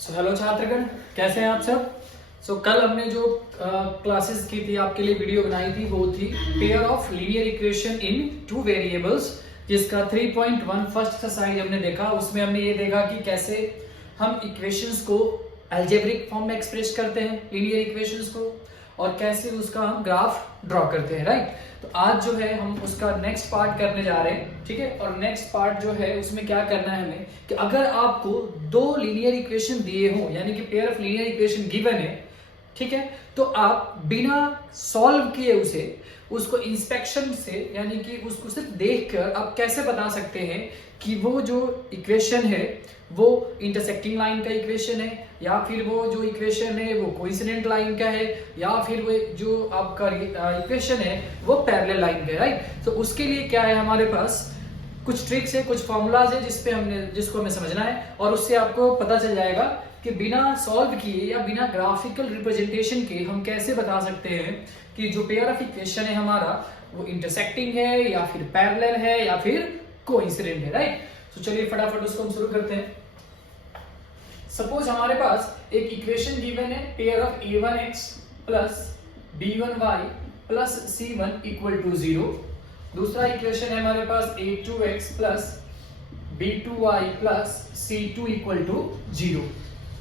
Hello छात्रगण, कैसे हैं आप सब। कल हमने जो क्लासेस की थी, आपके लिए वीडियो बनाई थी, वो थी pair of linear equation in two variables, जिसका 3.1 फर्स्ट एक्सरसाइज हमने देखा। उसमें हमने ये देखा कि कैसे हम इक्वेशंस को अलजेब्रिक फॉर्म में एक्सप्रेस करते हैं, लीनियर इक्वेशंस को, और कैसे उसका हम ग्राफ ड्रॉ करते हैं, राइट। तो आज जो है हम उसका नेक्स्ट पार्ट करने जा रहे हैं, ठीक है। और नेक्स्ट पार्ट जो है उसमें क्या करना है हमें कि अगर आपको दो लीनियर इक्वेशन दिए हो, यानी कि pair of linear equation given है, ठीक है, तो आप बिना सॉल्व किए उसको इंस्पेक्शन से, यानी कि उसको सिर्फ देखकर आप कैसे बता सकते हैं कि वो जो इक्वेशन है वो इंटरसेक्टिंग लाइन का इक्वेशन है, या फिर वो जो इक्वेशन है वो कोइंसिडेंट लाइन का है, या फिर वो जो आपका इक्वेशन है वो पैरेलल लाइन का है, राइट। तो उसके लिए क्या है, हमारे पास कुछ ट्रिक्स है, कुछ फॉर्मूलाज है जिसको हमें समझना है, और उससे आपको पता चल जाएगा कि बिना सॉल्व किए या बिना ग्राफिकल रिप्रेजेंटेशन के हम कैसे बता सकते हैं कि जो पेयर ऑफ इक्वेशन है हमारा वो इंटरसेक्टिंग है, या फिर पैरेलल है, या फिर कोइंसिडेंट है, राइट। तो चलिए फटाफट उसको हम शुरू करते हैं। सपोज हमारे पास एक इक्वेशन गिवन है, pair of a1x plus b1y plus c1 equal to 0। दूसरा इक्वेशन है हमारे पास a2x प्लस b2y प्लस c2 इक्वल टू 0,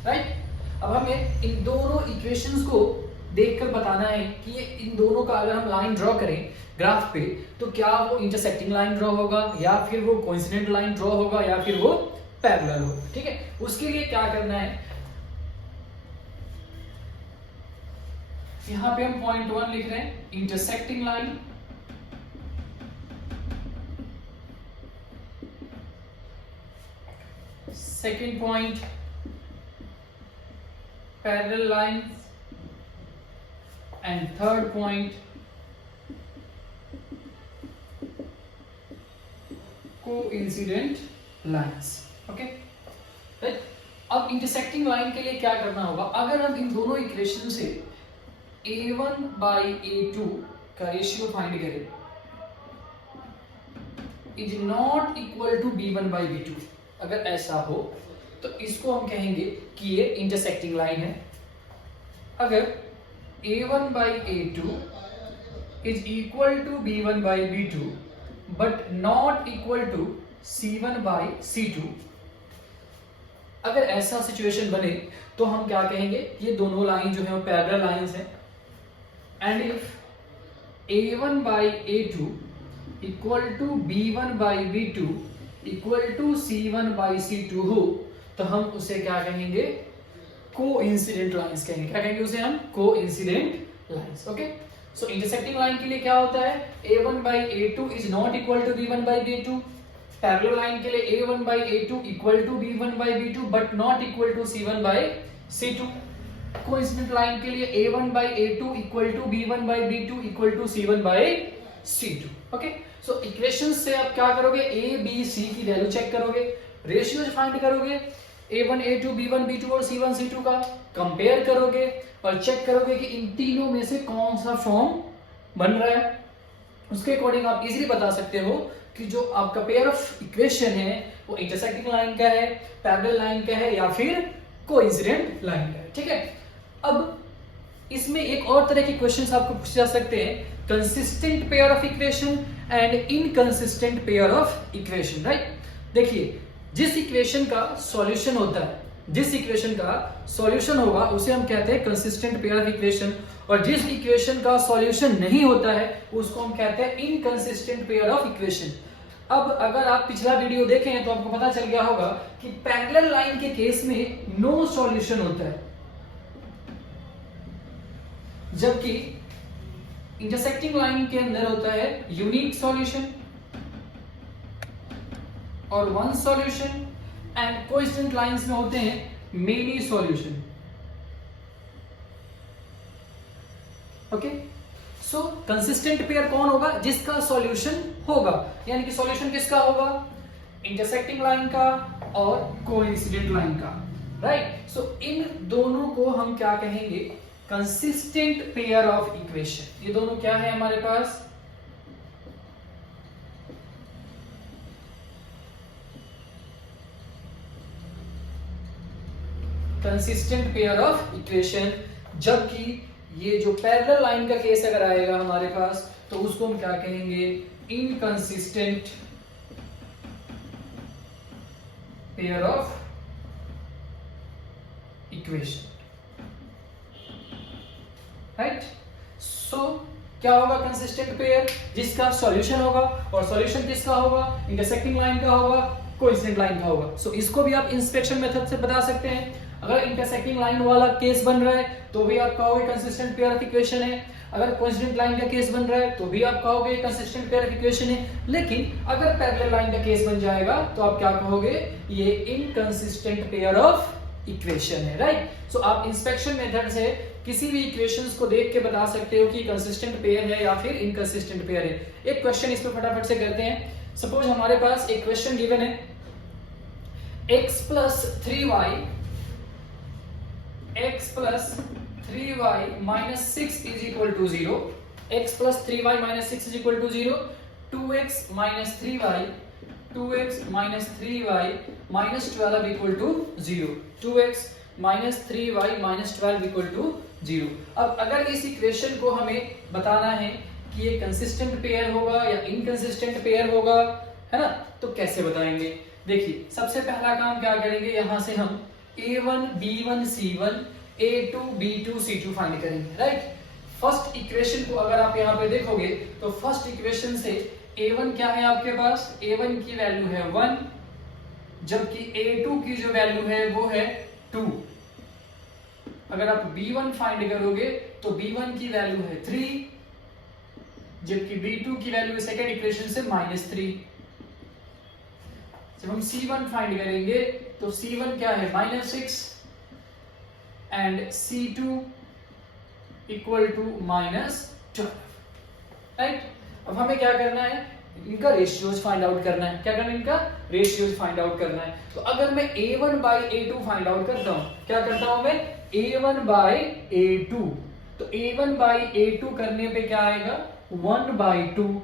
राइट। अब हमें इन दोनों इक्वेशंस को देखकर बताना है कि ये इन दोनों का अगर हम लाइन ड्रॉ करें ग्राफ पे, तो क्या वो इंटरसेक्टिंग लाइन ड्रॉ होगा, या फिर वो कोइंसिडेंट लाइन ड्रॉ होगा, या फिर वो पैरेलल हो, ठीक है। उसके लिए क्या करना है, यहां पे हम पॉइंट 1 लिख रहे हैं, intersecting line, second point parallel line, and third point coincident lines, okay, right. अब इंटरसेक्टिंग लाइन के लिए क्या करना होगा, अगर हम इन दोनों इक्वेशन से a1 बाई a2 का रेशियो फाइंड करें is not equal to b1 by b2, अगर ऐसा हो तो इसको हम कहेंगे कि ये इंटरसेक्टिंग लाइन है। अगर a1 by a2 is equal to b1 by b2 but not equal to c1 by c2, अगर ऐसा सिचुएशन बने तो हम क्या कहेंगे, ये दोनों लाइन जो है वो पैरेलल लाइंस हैं। And if a1 by a2 equal to b1 by b2 equal to c1 by c2 हो, तो हम उसे क्या कहेंगे, कोइंसिडेंट लाइंस कहेंगे। क्या कहेंगे उसे हम, coincident lines, okay. So intersecting line के लिए क्या होता है, a1 by a2 is not equal to b1 by b2। Parallel line के लिए a1 by a2 equal to b1 by b2 but not equal to c1 by c2। Coincident line के लिए a1 by a2 equal to b1 by b2 equal to c1 by c2, okay. So equations से आप क्या करोगे, a b c की value check करोगे, ratios find करोगे, a1 a2 b1 b2 और c1 c2 का कंपेयर करोगे, और चेक करोगे कि इन तीनों में से कौन सा फॉर्म बन रहा है। उसके अकॉर्डिंग आप इजीली बता सकते हो कि जो आपका पेयर ऑफ इक्वेशन है वो इंटरसेक्टिंग लाइन का है, पैरेलल लाइन का है, या फिर कोइंसिडेंट लाइन का है, ठीक है। अब इसमें एक और तरह के क्वेश्चंस आपको पूछे जा सकते हैं, consistent pair of equation and inconsistent pair of equation, right. देखिए, जिस इक्वेशन का सॉल्यूशन होता है, जिस इक्वेशन का सॉल्यूशन होगा उसे हम कहते हैं कंसिस्टेंट पेयर ऑफ इक्वेशन, और जिस इक्वेशन का सॉल्यूशन नहीं होता है उसको हम कहते हैं इनकंसिस्टेंट पेयर ऑफ इक्वेशन। अब अगर आप पिछला वीडियो देखें तो आपको पता चल गया होगा कि पैरेलल लाइन के केस में नो सॉल्यूशन होता है, जबकि इंटरसेक्टिंग लाइन के अंदर होता है यूनिक सॉल्यूशन और one solution, and coincident lines में होते हैं मेनी सॉल्यूशन, ओके। सो कंसिस्टेंट पेयर कौन होगा, जिसका सॉल्यूशन होगा, यानी कि सॉल्यूशन किसका होगा, इंटरसेक्टिंग लाइन का और कोइंसिडेंट लाइन का, राइट। सो इन दोनों को हम क्या कहेंगे, कंसिस्टेंट पेयर ऑफ इक्वेशन। ये दोनों क्या है हमारे पास, कंसिस्टेंट पेयर ऑफ इक्वेशन। जबकि ये जो पैरेलल लाइन का केस अगर आएगा हमारे पास तो उसको हम क्या कहेंगे, inconsistent pair of equation, right. So क्या होगा, कंसिस्टेंट पेयर जिसका सॉल्यूशन होगा, और सॉल्यूशन किसका होगा, इंटरसेक्टिंग लाइन का होगा, कोइंसिडेंट लाइन का होगा। सो इसको भी आप इंस्पेक्शन मेथड से बता सकते हैं। अगर इंटरसेक्टिंग लाइन वाला केस बन रहा है तो भी आप कहोगे कंसिस्टेंट पेयर ऑफ इक्वेशन है, अगर कोइंसिडेंट लाइन का केस बन रहा है तो भी आप कहोगे कंसिस्टेंट पेयर ऑफ इक्वेशन है। लेकिन अगर पैरेलल लाइन का केस बन जाएगा तो आप क्या कहोगे, ये इनकंसिस्टेंट पेयर ऑफ इक्वेशन है, राइट। सो आप इंस्पेक्शन मेथड से किसी भी इक्वेशंस को देख के बता सकते हो कि कंसिस्टेंट पेयर है या फिर इनकंसिस्टेंट पेयर है। एक क्वेश्चन इस पे फटाफट से करते हैं। सपोज हमारे पास एक क्वेश्चन गिवन है, x plus 3y minus 6 is equal to 0, x plus 3y minus 6 is equal to 0, 2x minus 3y minus 12 equal to 0, 2x minus 3y minus 12 equal to 0। अब अगर इस इक्वेशन को हमें बताना है कि ये कंसिस्टेंट पेयर होगा या इनकंसिस्टेंट पेयर होगा, है ना, तो कैसे बताएंगे। देखिए सबसे पहला काम क्या करेंगे, यहां से हम a1 b1 c1 a2 b2 c2 find करेंगे, राइट। फर्स्ट इक्वेशन को अगर आप यहाँ पे देखोगे तो फर्स्ट इक्वेशन से a1 क्या है आपके पास, a1 की वैल्यू है 1, जबकि a2 की जो वैल्यू है वो है 2। अगर आप b1 फाइंड करोगे तो b1 की वैल्यू है 3, जबकि b2 की वैल्यू सेकंड इक्वेशन से -3। जब हम c1 फाइंड करेंगे तो c1 क्या है -6 एंड c2 इक्वल टू -12, राइट। अब हमें क्या करना है, इनका रेशियोज फाइंड आउट करना है। क्या करना है, इनका रेशियोज फाइंड आउट करना है। तो अगर मैं a1 by a2 find out करता हूं, क्या करता हूं मैं, a1 by a2, तो a1 by a2 करने पे क्या आएगा, 1/2।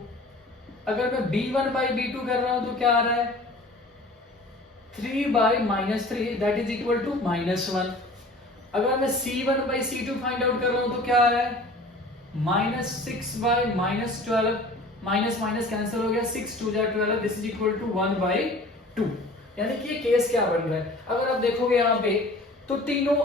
अगर मैं b1 by b2 कर रहा हूं तो क्या आ रहा है, 3/-3 दैट इज इक्वल टू -1। अगर मैं c1 by c2 find out कर रहा हूं तो क्या आ रहा है, -6/-12, माइनस माइनस कैंसिल हो गया, 6 2 12, दिस इज इक्वल टू 1/2। यानी कि ये केस क्या बन रहा है, अगर आप देखोगे यहाँ पे तो तीनों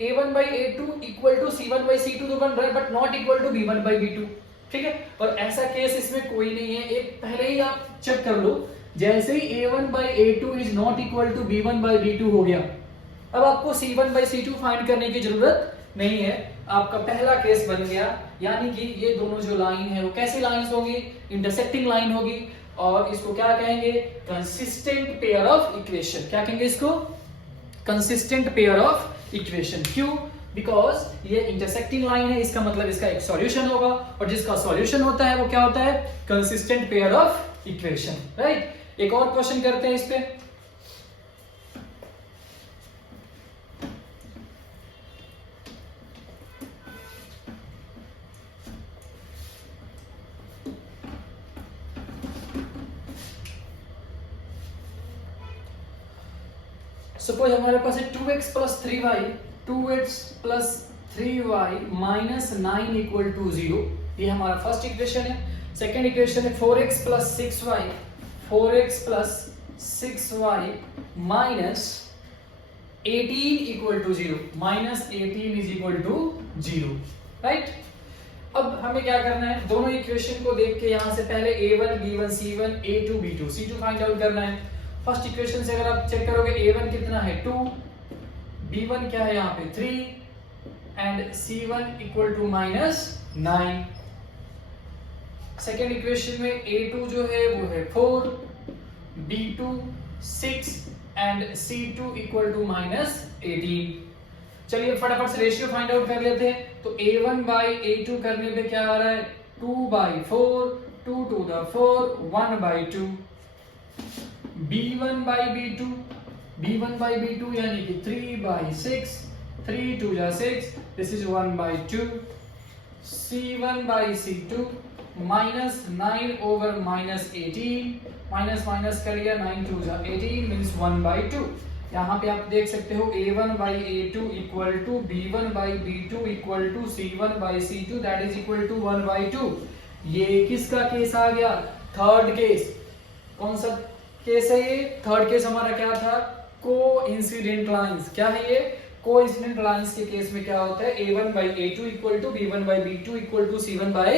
a1 by a2 equal to c1 by c2 तो बन रहा है, but not equal to b1 by b2, ठीक है। और ऐसा केस इसमें कोई नहीं है, एक पहले ही आप चेक कर लो, जैसे ही a1 by a2 is not equal to b1 by b2 हो गया, अब आपको c1 by c2 फाइंड करने की जरूरत नहीं है, आपका पहला केस बन गया। यानी कि ये दोनों जो लाइन है वो कैसी लाइंस होगी, इंटरसेक्टिंग लाइन होगी, और इसको क्या कहेंगे, कंसिस्टेंट पेयर ऑफ इक्वेशन। क्या कहेंगे इसको, कंसिस्टेंट पेयर ऑफ इक्वेशन। क्यों, बिकॉज ये इंटरसेक्टिंग लाइन है, इसका मतलब इसका एक सॉल्यूशन होगा, और जिसका सॉल्यूशन होता है वो क्या होता है, consistent pair of equation, right. एक और क्वेश्चन करते हैं इस पे। सपोज हमारे पास है 2x plus 3y minus 9 equal to 0, ये हमारा फर्स्ट इक्वेशन है। सेकेंड इक्वेशन है 4x plus 6y minus 18 equal to 0, minus 18 is equal to 0, right. अब हमें क्या करना है, दोनों इक्वेशन को देख के यहाँ से पहले a1 b1 c1 a2 b2 c2 find out करना है। फर्स्ट इक्वेशन से अगर आप चेक करोगे a1 कितना है 2, b1 क्या है यहाँ पे 3 and c1 equal to -9। Second equation में a2 जो है वो है 4, b2 6 एंड c2 इक्वल टू -18। चलिए फटाफट से रेशियो फाइंड आउट कर लेते हैं। तो a1 by a2 करने पे क्या आ रहा है, 2/4, 2 to the 4, 1/2। b1 by b2 यानी कि 3/6, 3 2 6, this is 1/2। c1 by c2 -9 over -18, minus minus कर लिया, 9 2 18 मींस 1/2। यहाँ पे आप देख सकते हो a1 by a2 equal to b1 by b2 equal to c1 by c2 that is equal to 1 by 2। ये किसका केस आ गया? Third case. कौन सा केस है ये? थर्ड केस हमारा क्या था? Coincident lines. क्या है ये? कोइंसिडेंट लाइंस के केस में क्या होता है? a1 by a2 equal to b1 by b2 equal to c1 by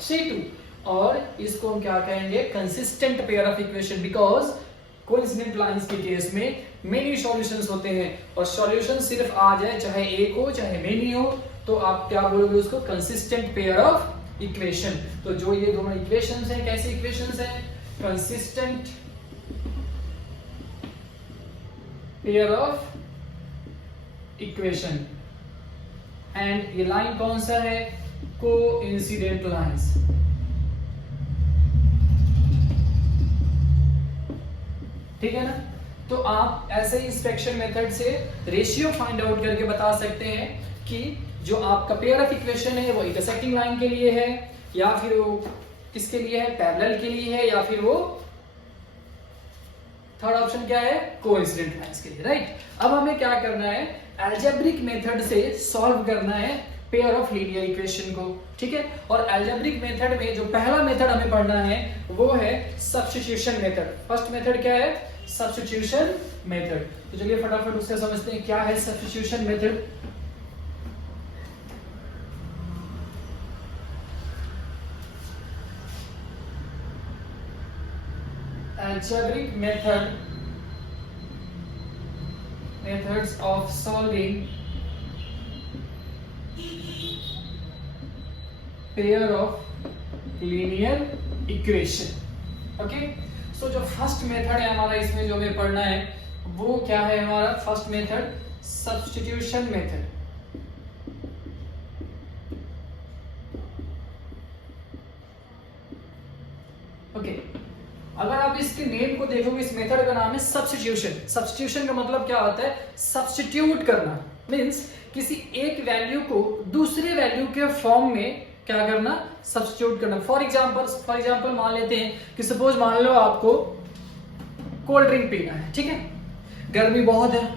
c2। और इसको हम क्या कहेंगे? Consistent pair of equation, because coincident lines के केस में मेनी सॉल्यूशंस होते हैं और सॉल्यूशन सिर्फ आ जाए, चाहे एक हो चाहे मेनी हो, तो आप क्या बोलोगे उसको? Consistent pair of equation. तो जो ये दोनों इक्वेशंस हैं, कैसे इक्वेशंस हैं? Consistent pair of equation. And ये लाइन कौन सा है? Coincident lines. ठीक है ना? तो आप ऐसे ही इस फ्रैक्शन मेथड से रेशियो फाइंड आउट करके बता सकते हैं कि जो आपका पेयर ऑफ इक्वेशन है वो इंटरसेक्टिंग लाइन के लिए है, या फिर वो किसके लिए है? पैरेलल के लिए है, या फिर वो थर्ड ऑप्शन क्या है? कोइंसिडेंट लाइंस के लिए, राइट? अब हमें क्या करना है? अलजेब्रिक मेथड से सॉल्व करना है पेयर ऑफ लीनियर इक्वेशन को, ठीक है? और अलजेब्रिक मेथड में जो पहला मेथड हमें पढ़ना है वो है सब्स्टिट्यूशन मेथड। फर्स्ट मेथड क्या है? Substitution method. तो चलिए फटाफट उससे समझते हैं क्या है substitution method. Algebraic methods of solving pair of linear equation। Okay, so जो फर्स्ट मेथड है हमारा इसमें जो हमें पढ़ना है वो क्या है? हमारा first method substitution method. Okay, अगर आप इसके नेम को देखोगे, इस मेथड का नाम है सब्स्टिट्यूशन। सब्स्टिट्यूशन का मतलब क्या होता है? सब्स्टिट्यूट करना, मींस किसी एक वैल्यू को दूसरे वैल्यू के फॉर्म में क्या करना? सब्स्टिट्यूट करना। फॉर एग्जांपल मान लेते हैं कि सपोज मान लो आपको कोल्ड ड्रिंक पीना है, ठीक है? गर्मी बहुत है,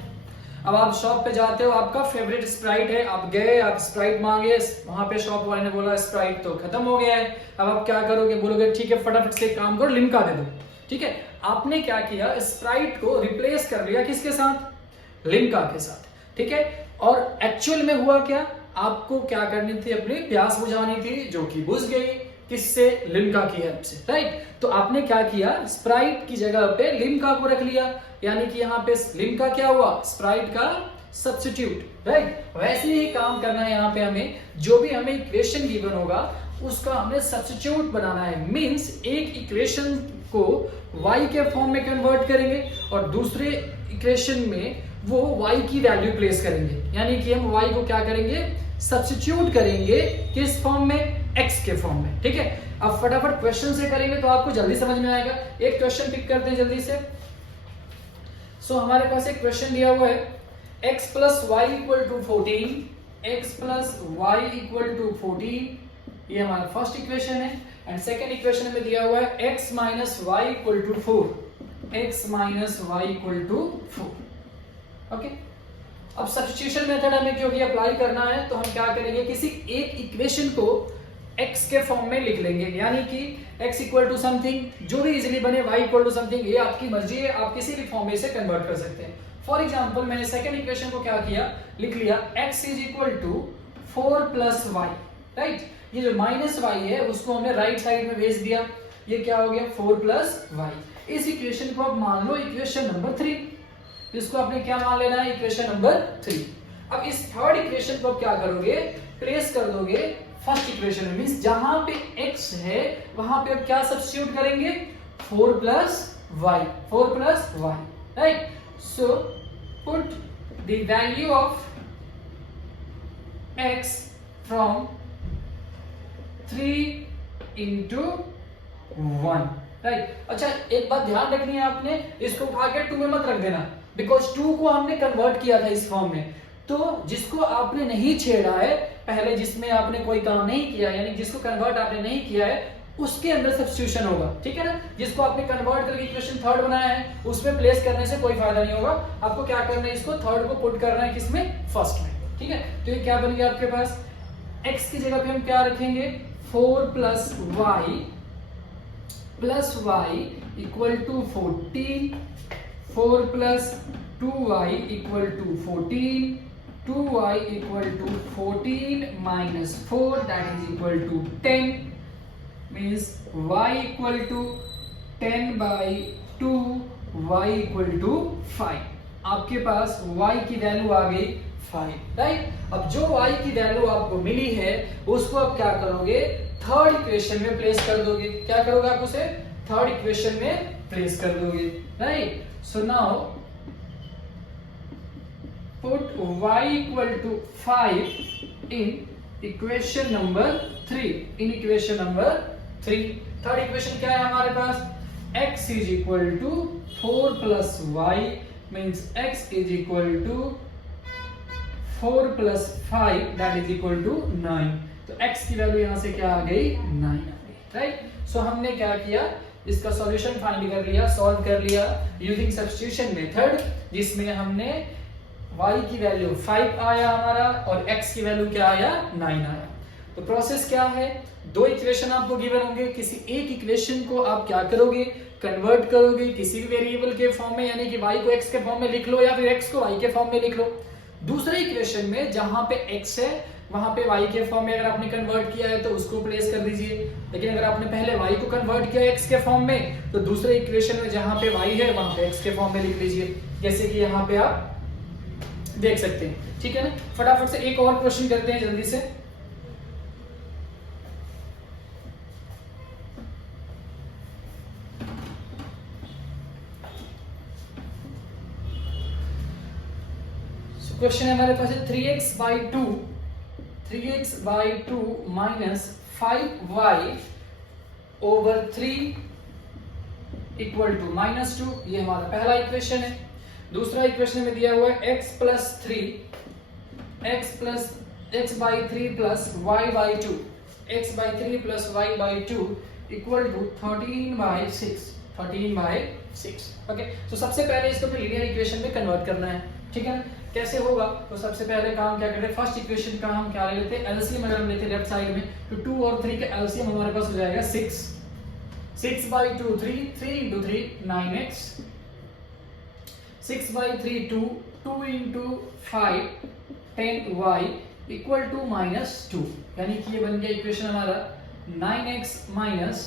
अब आप शॉप पे जाते हो, आपका फेवरेट स्प्राइट है, आप गए, आप स्प्राइट मांगे, वहां पे शॉप वाले ने बोला स्प्राइट तो खत्म हो गया है। अब आप क्या करोगे? बोलोगे ठीक है फटाफट से एक काम करो, लिम्का दे दो, ठीक है? आपने क्या किया? स्प्राइट को रिप्लेस कर लिया किसके साथ? लिम्का के साथ, ठीक है? और एक्चुअल में हुआ क्या? आपको क्या करनी थी? अपनी प्यास बुझानी थी, जो कि बुझ गई। किससे? लिम्का की हेल्प से, राइट? तो आपने क्या किया? स्प्राइट की जगह पे लिम्का को रख लिया, यानी कि यहाँ पे लिम्का क्या हुआ? स्प्राइट का सब्स्टिट्यूट, राइट? वैसे ही काम करना है यहाँ पे हमें। जो भी हमें इक्वेशन गिवन होगा उसका हमने सब्स्टिट्यूट बनाना है, मींस एक इक्वेशन को y के फॉर्म में कन्वर्ट करेंगे और दूसरे इक्वेशन में वो y की वैल्यू प्लेस करेंगे, यानी कि हम y को क्या करेंगे? सब्स्टिट्यूट करेंगे किस फॉर्म में? x के फॉर्म में, ठीक है? अब फटाफट क्वेश्चन से करेंगे तो आपको जल्दी समझ में आएगा। एक क्वेश्चन पिक करते हैं जल्दी से। सो हमारे पास एक क्वेश्चन दिया हुआ है, x plus y equal to 14, x plus y equal to 14, ये हमारा फर्स्ट इक्वेशन है। एंड सेकेंड इक्वेशन में दिया हुआ है x minus y equal to 4, x minus y equal to 4। Okay, अब सब्स्टिट्यूशन मेथड हमें क्योंकि अप्लाई करना है तो हम क्या करेंगे? किसी एक इक्वेशन को x के फॉर्म में लिख लेंगे, यानी कि x इक्वल टू समथिंग, जो भी इजीली बने, y इक्वल टू समथिंग, ये आपकी मर्जी है, आप किसी भी फॉर्म में इसे कन्वर्ट कर सकते हैं। फॉर एग्जांपल मैंने सेकंड इक्वेशन को क्या किया? लिख लिया x is equal to 4 plus Y, right? ये जो माइनस y है उसको हमने राइट साइड में भेज दिया, ये क्या हो गया? 4 प्लस वाई। इस इक्वेशन को आप मान लो इक्वेशन नंबर 3, इसको आपने क्या मान लेना है? Equation number 3। अब इस थर्ड इक्वेशन को आप क्या करोगे? प्लेस कर दोगे फर्स्ट इक्वेशन में, मींस जहां पे x है वहां पे आप क्या सब्स्टिट्यूट करेंगे? 4 plus y, 4 plus Y, right? So put the value of x from 3 into 1, right? अच्छा, एक बात ध्यान रखनी है आपने, इसको उठा के 2 में मत रख देना, बिकॉज 2 को हमने कन्वर्ट किया था इस फॉर्म में। तो जिसको आपने नहीं छेड़ा है पहले, जिसमें आपने कोई काम नहीं किया, यानी जिसको कन्वर्ट आपने नहीं किया है, उसके अंदर सब्स्टिट्यूशन होगा, ठीक है ना। जिसको आपने कन्वर्ट करके इक्वेशन थर्ड बनाया है उसमें प्लेस करने से कोई फायदा नहीं होगा, आपको क्या करना है, इसको थर्ड को पुट करना है किसमें, फर्स्ट में, ठीक है। तो ये क्या बन गया आपके पास, x की जगह पे हम क्या रखेंगे 4 plus y equal to 14, 4 plus 2y equal to 14, 2y equal to 14 minus 4 that is equal to 10, means y equal to 10 by 2, y equal to 5। आपके पास y की वैल्यू आ गई 5, राइट। अब जो y की वैल्यू आपको मिली है उसको आप क्या करोगे, थर्ड इक्वेशन में प्लेस कर दोगे। क्या करोगे आप उसे, थर्ड इक्वेशन में प्लेस कर दोगे, right. So now put y equal to 5 in equation number 3, in equation number 3। Third equation क्या है हमारे पास, x is equal to 4 plus y, means x is equal to 4 plus 5 that is equal to 9। तो x की value यहां से क्या आ गई, 9 आ गई, राइट। सो हमने क्या किया, इसका सॉल्यूशन फाइंड कर लिया, सॉल्व कर लिया यूजिंग सब्स्टिट्यूशन मेथड, जिसमें हमने y की वैल्यू 5 आया हमारा और x की वैल्यू क्या आया, 9 आया। तो प्रोसेस क्या है, दो इक्वेशन आपको गिवन होंगे, किसी एक इक्वेशन को आप क्या करोगे, कन्वर्ट करोगे किसी भी वेरिएबल के फॉर्म में, यानी कि y को x के फॉर्म में लिख लो या फिर x को y के फॉर्म में लिख लो। दूसरे इक्वेशन में जहां पे x है वहां पे y के फॉर्म में अगर आपने कन्वर्ट किया है तो उसको प्लेस कर दीजिए, लेकिन अगर आपने पहले y को कन्वर्ट किया x के फॉर्म में तो दूसरे इक्वेशन में जहां पे y है वहां पे x के फॉर्म में लिख लीजिए, जैसे कि यहाँ पे आप देख सकते हैं, ठीक है ना। फटाफट से एक और क्वेश्चन करते हैं जल्दी से। क्वेश्चन है हमारे पास 3x by 2 minus 5y over 3 equal to -2, ये हमारा पहला इक्वेशन है। दूसरा इक्वेशन में दिया हुआ है x by 3 plus y by 2, x by 3 plus y by 2 equal to 13 by 6। Okay, तो सबसे पहले इसको लीनियर इक्वेशन में कन्वर्ट करना है, ठीक है ना। कैसे होगा, तो सबसे पहले काम क्या करते हैं, फर्स्ट इक्वेशन का हम क्या ले लेते हैं, एलसीएम अगर हम लेते हैं लेफ्ट साइड में तो 2 और 3 का एलसीएम हमारे पास हो जाएगा 6 by 2 3 into 3 9x, 6 by 3 2 into 5 10y equal to -2, यानी कि ये बन गया इक्वेशन हमारा 9x minus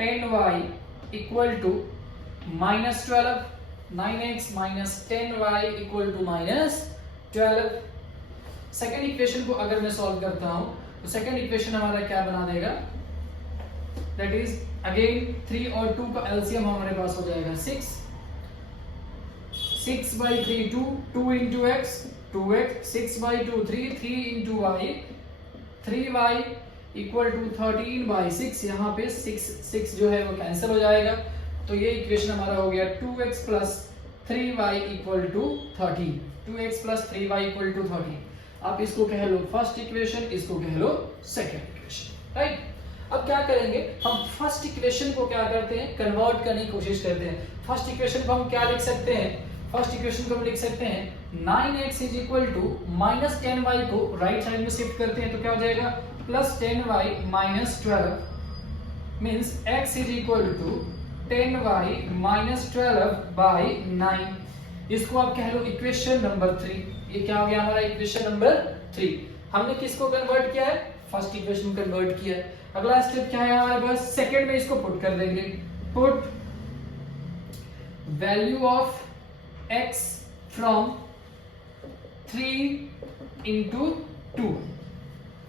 10y equal to -12, 9x minus 10y equal to -12। Second equation को अगर मैं सॉल्व करता हूं तो सेकेंड इक्वेशन हमारा क्या बना देगा, दैट इज अगेन 3 और 2 का एलसीएम हमारे पास हो जाएगा 6 by 3 2 into x 2x, 6 by 2 3 into y 3y equal to 13 by 6, यहाँ पे 6 जो है वो कैंसिल हो जाएगा, तो ये इक्वेशन हमारा हो गया 2x plus 3y equal to 13, 2x plus 3y equal to 13। आप इसको कह लो फर्स्ट इक्वेशन, इसको कह लो सेकेंड इक्वेशन, राइट। अब क्या करेंगे, हम फर्स्ट इक्वेशन को क्या करते हैं, कन्वर्ट करने की कोशिश करते हैं। फर्स्ट इक्वेशन को हम क्या लिख सकते हैं, फर्स्ट इक्वेशन को हम लिख सकते हैं 9x is equal to -10y को राइट साइड में शिफ्ट करते हैं तो क्या हो जाएगा plus 10y minus 12, means x is equal to 10y minus 12 by 9। इसको आप कह लो इक्वेशन नंबर 3। ये क्या हो गया हमारा इक्वेशन नंबर 3। हमने किसको कन्वर्ट किया है, फर्स्ट इक्वेशन कन्वर्ट किया है। अगला स्टेप क्या है हमारे पास, सेकंड में इसको पुट कर देंगे, put value of x from 3 into 2,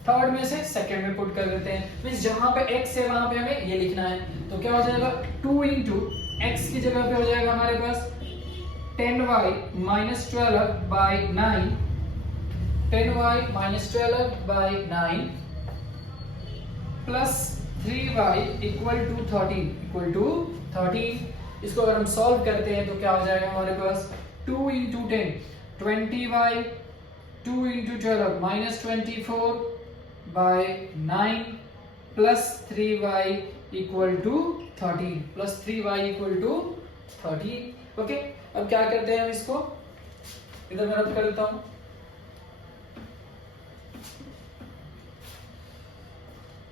third में से सेकंड में पुट कर देते हैं, मींस जहां पे x है वहां पे हमें ये लिखना है, तो क्या हो जाएगा 2 इंटू x की जगह पे हो जाएगा हमारे पास 10y minus 12 by 9, 10y minus 12 by 9 plus 3y equal to 13। इसको अगर हम सॉल्व करते हैं तो क्या हो जाएगा हमारे पास 2 into 10 20y 2 into 12 minus 24 by 9 plus 3y equal to 13, plus 3y equal to 13। Okay, अब क्या करते हैं हम इसको, इधर मैं रब कर देता हूं।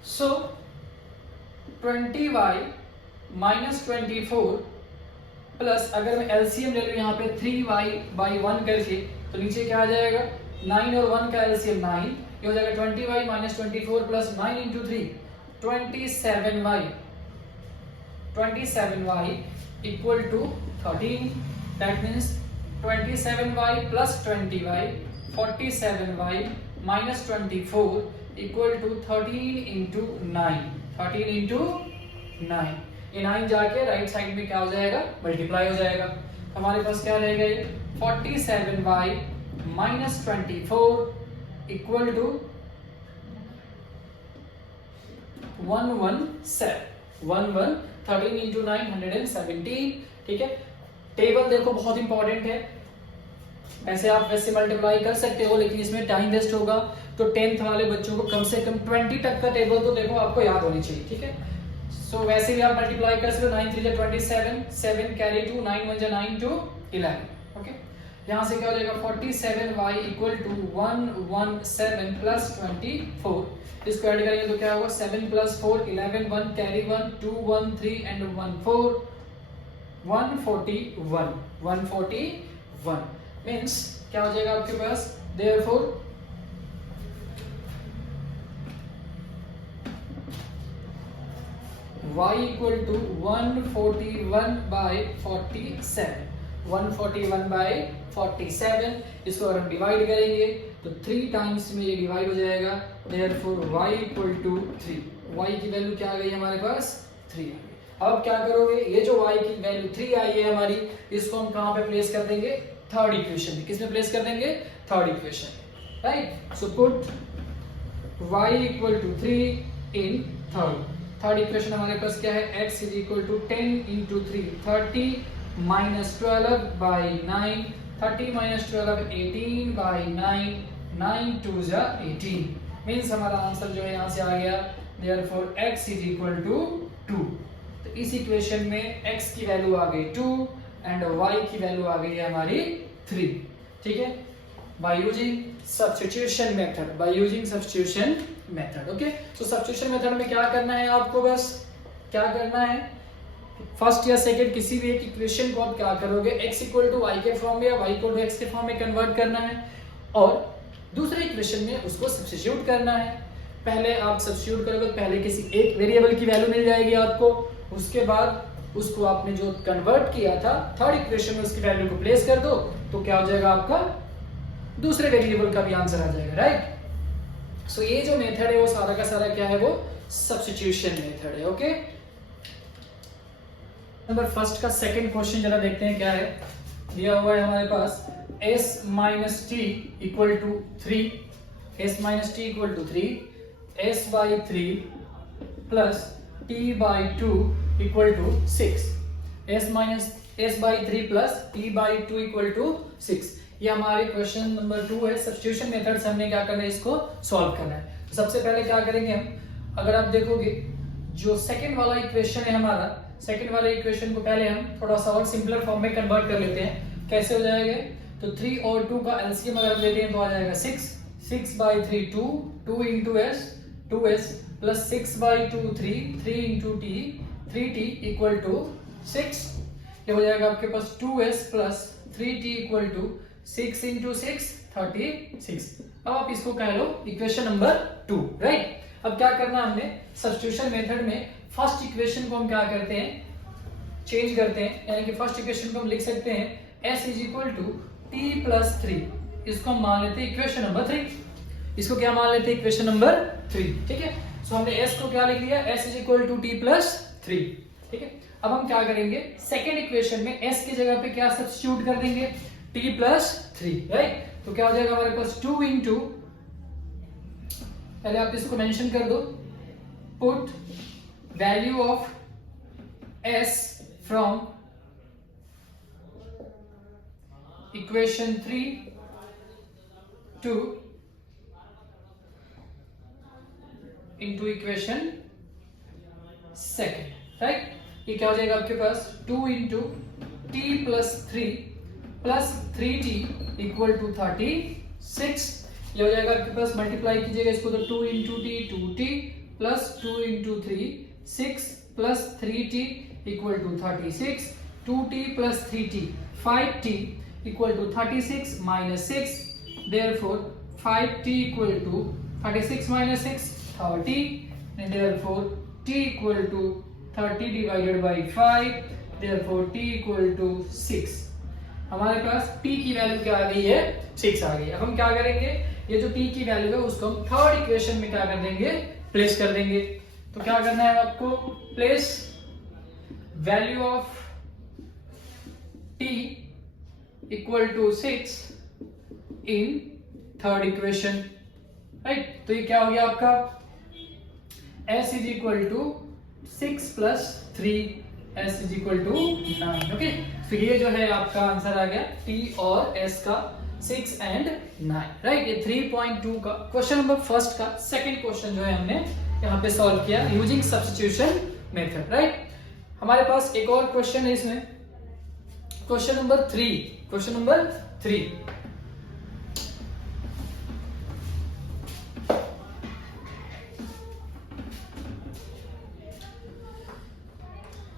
सो 20y माइनस 24 प्लस, अगर मैं एलसीएम ले लूं यहाँ पे 3y बाई 1 करके, तो नीचे क्या आ जाएगा, 9 और 1 का एलसीएम 9, ये हो जाएगा 20y minus 24 plus 9 into 3 27y equal to 13। That means 27y plus 20y 47y minus 24 equal to 13 into 9, 13 into 9। ये 9 जाके राइट साइड में क्या हो जाएगा, मल्टीप्लाई हो जाएगा। हमारे पास क्या रहेगा, ये 47y minus 24 equal to 117, 13 into 9 117। ठीक है, टेबल देखो बहुत इंपॉर्टेंट है, ऐसे आप वैसे मल्टीप्लाई कर सकते हो, लेकिन इसमें टाइम वेस्ट होगा। तो 10th वाले बच्चों को कम से कम 20 तक का टेबल तो देखो आपको याद होनी चाहिए। ठीक है, सो वैसे भी आप मल्टीप्लाई कर सकते हो, 9 3 27, 7 कैरी 2, 9 1 9 2 11। ओके, यहाँ से क्या हो जाएगा, 47y इक्वल टू 117 प्लस 24, इसको ऐड करेंगे तो क्या होगा, 7 प्लस 4 11, 1 कैरी 1 2 1 3 एंड 1 4, 141 मीन्स क्या हो जाएगा आपके पास, therefore y equal to 141 by 47, 141 by 47। इसको अगर हम डिवाइड करेंगे तो 3 टाइम्स में ये डिवाइड हो जाएगा, therefore y equal to 3। y की वैल्यू क्या आ गई हमारे पास, 3 आ गई। अब क्या करोगे, ये जो y की वैल्यू 3 आई है हमारी, इसको हम कहां पे प्लेस कर देंगे, थर्ड इक्वेशन में। किसमें प्लेस कर देंगे, third equation, right. So put y equal to 3 in third equation. हमारे पास क्या है, x is equal to 10 into 3 30 minus 12 by 9, 30 minus 12 18 by 9, 9 2 जा 18 मीन्स हमारा आंसर जो है यहाँ से आ गया, therefore x is equal to 2। तो इस इक्वेशन में x की वैल्यू आ गई 2 एंड y की वैल्यू आ गई है हमारी 3। ठीक है, by using substitution method। Okay, तो सब्स्टिट्यूशन मेथड में क्या करना है आपको, बस क्या करना है, फर्स्ट या सेकंड किसी भी एक इक्वेशन को आप क्या करोगे, x इक्वल टू y के फॉर्म में या y इक्वल टू x के फॉर्म में कन्वर्ट करना है और दूसरे इक्वेशन में उसको सब्स्टिट्यूट करना है। पहले आप सब्स्टिट्यूट करोगे, पहले किसी एक वेरिएबल की वैल्यू मिल जाएगी आपको, उसके बाद उसको आपने जो कन्वर्ट किया था थर्ड इक्वेशन में उसकी वैल्यू को प्लेस कर दो, तो क्या हो जाएगा आपका दूसरे वेरिएबल का भी आंसर आ जाएगा, राइट। सो ये जो मेथड है वो सारा का सारा क्या है, वो सब्स्टिट्यूशन मेथड है। ओके, नंबर फर्स्ट का सेकंड क्वेश्चन जरा देखते हैं क्या है। दिया हुआ है हमारे पास s minus t equal to 3, s minus t equal to 3, s by 3 plus t by 2 equal to 6, s minus s by 3 plus t by 2 equal to 6। ये हमारे क्वेश्चन नंबर 2 है। सब्स्टिट्यूशन मेथड से हमने क्या करना है, इसको सॉल्व करना है। तो सबसे पहले क्या करेंगे हम, अगर आप देखोगे जो सेकंड वाला इक्वेशन है हमारा, सेकंड वाले इक्वेशन को पहले हम थोड़ा सा और सिंपलर फॉर्म में कन्वर्ट कर लेते हैं। कैसे हो जाएगा, तो 3 और 2 का एलसीएम अगर हम लेते हैं तो आ जाएगा 6, 6 by 3 2, 2 into s 2s plus 6 by 2 3, 3 into t 3t equal to 6। ये हो जाएगा आपके पास 2s plus 3t equal to 6 into 6 36। अब आप इसको कह लो इक्वेशन नंबर 2, राइट। अब क्या करना हमने, सब्स्टिट्यूशन मेथड में फर्स्ट इक्वेशन को हम क्या करते हैं, चेंज करते हैं, यानी कि फर्स्ट इक्वेशन को हम लिख सकते हैं s is equal to t plus 3, इसको हम मान लेते हैं इक्वेशन नंबर 3, इसको क्या मान लेते हैं इक्वेशन नंबर 3। ठीक है, सो हमने s को क्या लिख लिया, s is equal to t plus 3। ठीक है, अब हम क्या करेंगे, सेकेंड इक्वेशन में s की जगह पे क्या सब्स्टिट्यूट कर देंगे, t प्लस 3, राइट। तो क्या हो जाएगा हमारे पास 2 इंटू, पहले आप इसको मेंशन कर दो, put value of s from equation 3 to into equation second, right. ये क्या हो जाएगा आपके पास 2 into t plus 3 plus 3t equal to 36। ये हो जाएगा आपके पास, मल्टीप्लाई कीजिएगा इसको तो 2 into t 2t plus 2 into 3 6 plus 3t equal to 36, 2t plus 3t 5t equal to 36 minus 6, therefore 5t equal to 36 minus 6 30, and therefore t equal to 30 divided by 5, therefore t equal to 6। हमारे पास t की value क्या आ गई है 6 आ गई। अब हम क्या करेंगे, ये जो t की वैल्यू है उसको हम थर्ड इक्वेशन में क्या कर देंगे, प्लेस कर देंगे। तो क्या करना है आपको, place value of t equal to 6 in third equation, right. तो ये क्या हो गया आपका, s is equal to 6 plus 3, s is equal to 9, okay. फिर ये जो है आपका आंसर आ गया t और s का 6 एंड 9, राइट। ये 3.2 का क्वेश्चन नंबर फर्स्ट का सेकंड क्वेश्चन जो है हमने यहाँ पे सॉल्व किया यूजिंग सब्स्टिट्यूशन मेथड, राइट। हमारे पास एक और क्वेश्चन है इसमें, क्वेश्चन नंबर 3, क्वेश्चन नंबर 3।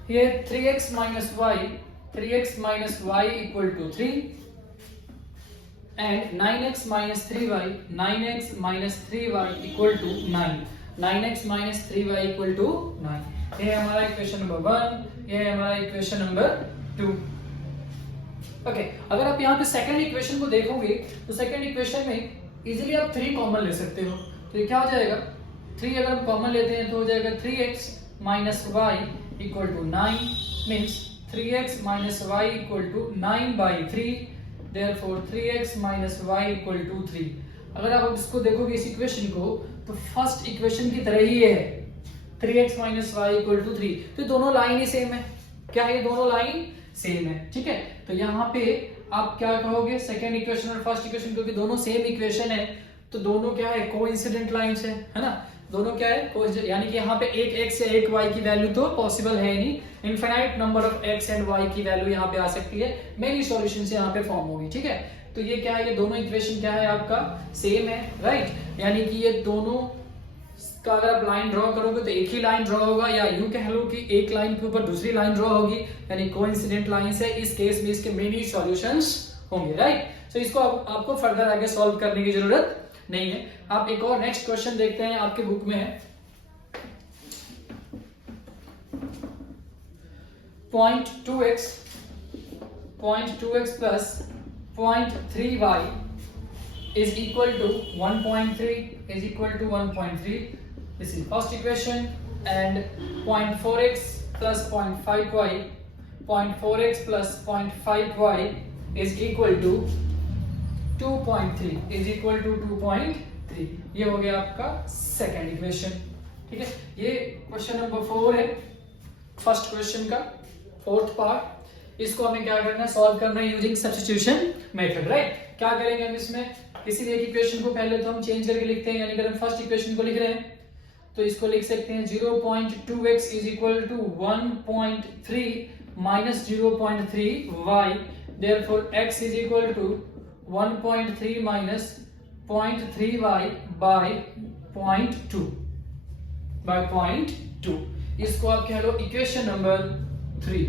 ये 3x minus y equal to 3 and 9x minus 3y equal to 9, 9x minus 3y equal to 9। ये है हमारा इक्वेशन नंबर 1, ये है हमारा इक्वेशन नंबर 2, ओके। अगर आप यहाँ पे सेकंड इक्वेशन को देखोगे तो सेकंड इक्वेशन में इजीली आप 3 कॉमन ले सकते हो। तो ये क्या हो जाएगा, 3 अगर हम कॉमन लेते हैं तो हो जाएगा 3x minus y equal to 9, means 3x minus y equal to 9 by 3, therefore 3x minus y equal to 3। अगर आप इसको देखोगे इस इक्वेशन को तो फर्स्ट इक्वेशन की तरह ही है, 3x minus y equal to 3। तो दोनों लाइन ही सेम है, क्या है, दोनों लाइन सेम है, ठीक है। तो यहाँ पे आप क्या कहोगे, सेकेंड इक्वेशन और फर्स्ट इक्वेशन, क्योंकि दोनों सेम इक्वेशन है तो दोनों क्या है, कोइंसिडेंट लाइंस है ना। दोनों क्या है, यानी कि यहाँ पे एक x या एक y की वैल्यू तो पॉसिबल है नहीं, infinite number of x and y की वैल्यू यहाँ पे आ सकती है, मेनी सॉल्यूशंस यहाँ पे फॉर्म होगी, ठीक है। तो ये क्या है, ये दोनों इक्वेशन क्या है आपका सेम है, राइट। यानी कि ये दोनों का अगर आप लाइन ड्रॉ करोगे तो एक ही लाइन ड्रॉ होगा, या यूं कह लो कि एक लाइन के ऊपर दूसरी लाइन ड्रॉ होगी, यानी कोइंसिडेंट लाइंस है। इस केस में इसके मेनी सॉल्यूशंस होंगे, राइट। सो इसको आपको फर्दर आगे सॉल्व करने की जरूरत नहीं है। आप एक और नेक्स्ट क्वेश्चन देखते हैं, आपके बुक में है 0.2x plus 0.3y is equal to 1.3 is equal to 1.3. This is first equation, and 0.4x plus 0.5y, 0.4x plus 0.5y is equal to 2.3 is equal to 2.3। ये हो गया आपका सेकेंड इक्वेशन, ठीक है। ये क्वेश्चन नंबर 4 है, फर्स्ट क्वेश्चन का fourth part. इसको हमें क्या करना है, सॉल्व करना है यूजिंग सब्स्टिट्यूशन मेथड, राइट। क्या करेंगे हम इसमें, इसीलिए इक्वेशन को पहले तो हम चेंज करके लिखते हैं, यानी अगर हम फर्स्ट इक्वेशन को लिख रहे हैं तो इसको लिख सकते हैं 0.2x is equal to 1.3 minus 0.3y, therefore x is equal to 1.3 minus 0.3y by 0.2। इसको आप कह लो इक्वेशन नंबर 3,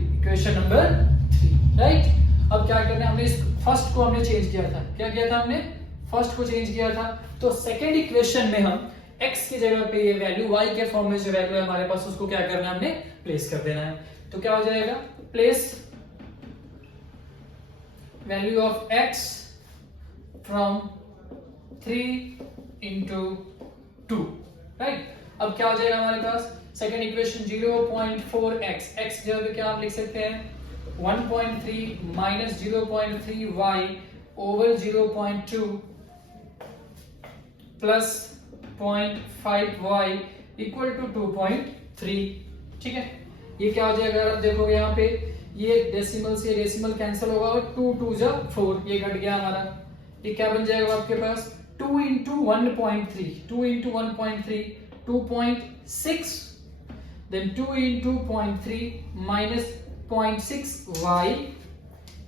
राइट। अब क्या करना है, हमने इस फर्स्ट को हमने चेंज किया था, क्या किया था हमने, फर्स्ट को चेंज किया था। तो सेकेंड इक्वेशन में हम x की जगह पे ये वैल्यू y के फॉर्म में जो वैल्यू है हमारे पास उसको क्या करना है, हमने प्लेस कर देना है। तो क्या हो जाएगा, place value of x from 3 into 2, right. अब क्या हो जाएगा हमारे पास, सेकेंड इक्वेशन 0.4x, x जगह पे क्या आप लिख सकते हैं 1.3 minus 0.3y over 0.2 plus 0.5y equal to 2.3, ठीक है। ये क्या हो जाएगा, अगर आप देखोगे यहाँ पे ये डेसिमल से डेसिमल कैंसिल होगा और 2 2 जा 4, ये घट गया हमारा। ये क्या बन जाएगा आपके पास 2 into 1.3, 2 into 1.3 2.6, then 2 into 0.3 minus 0.6y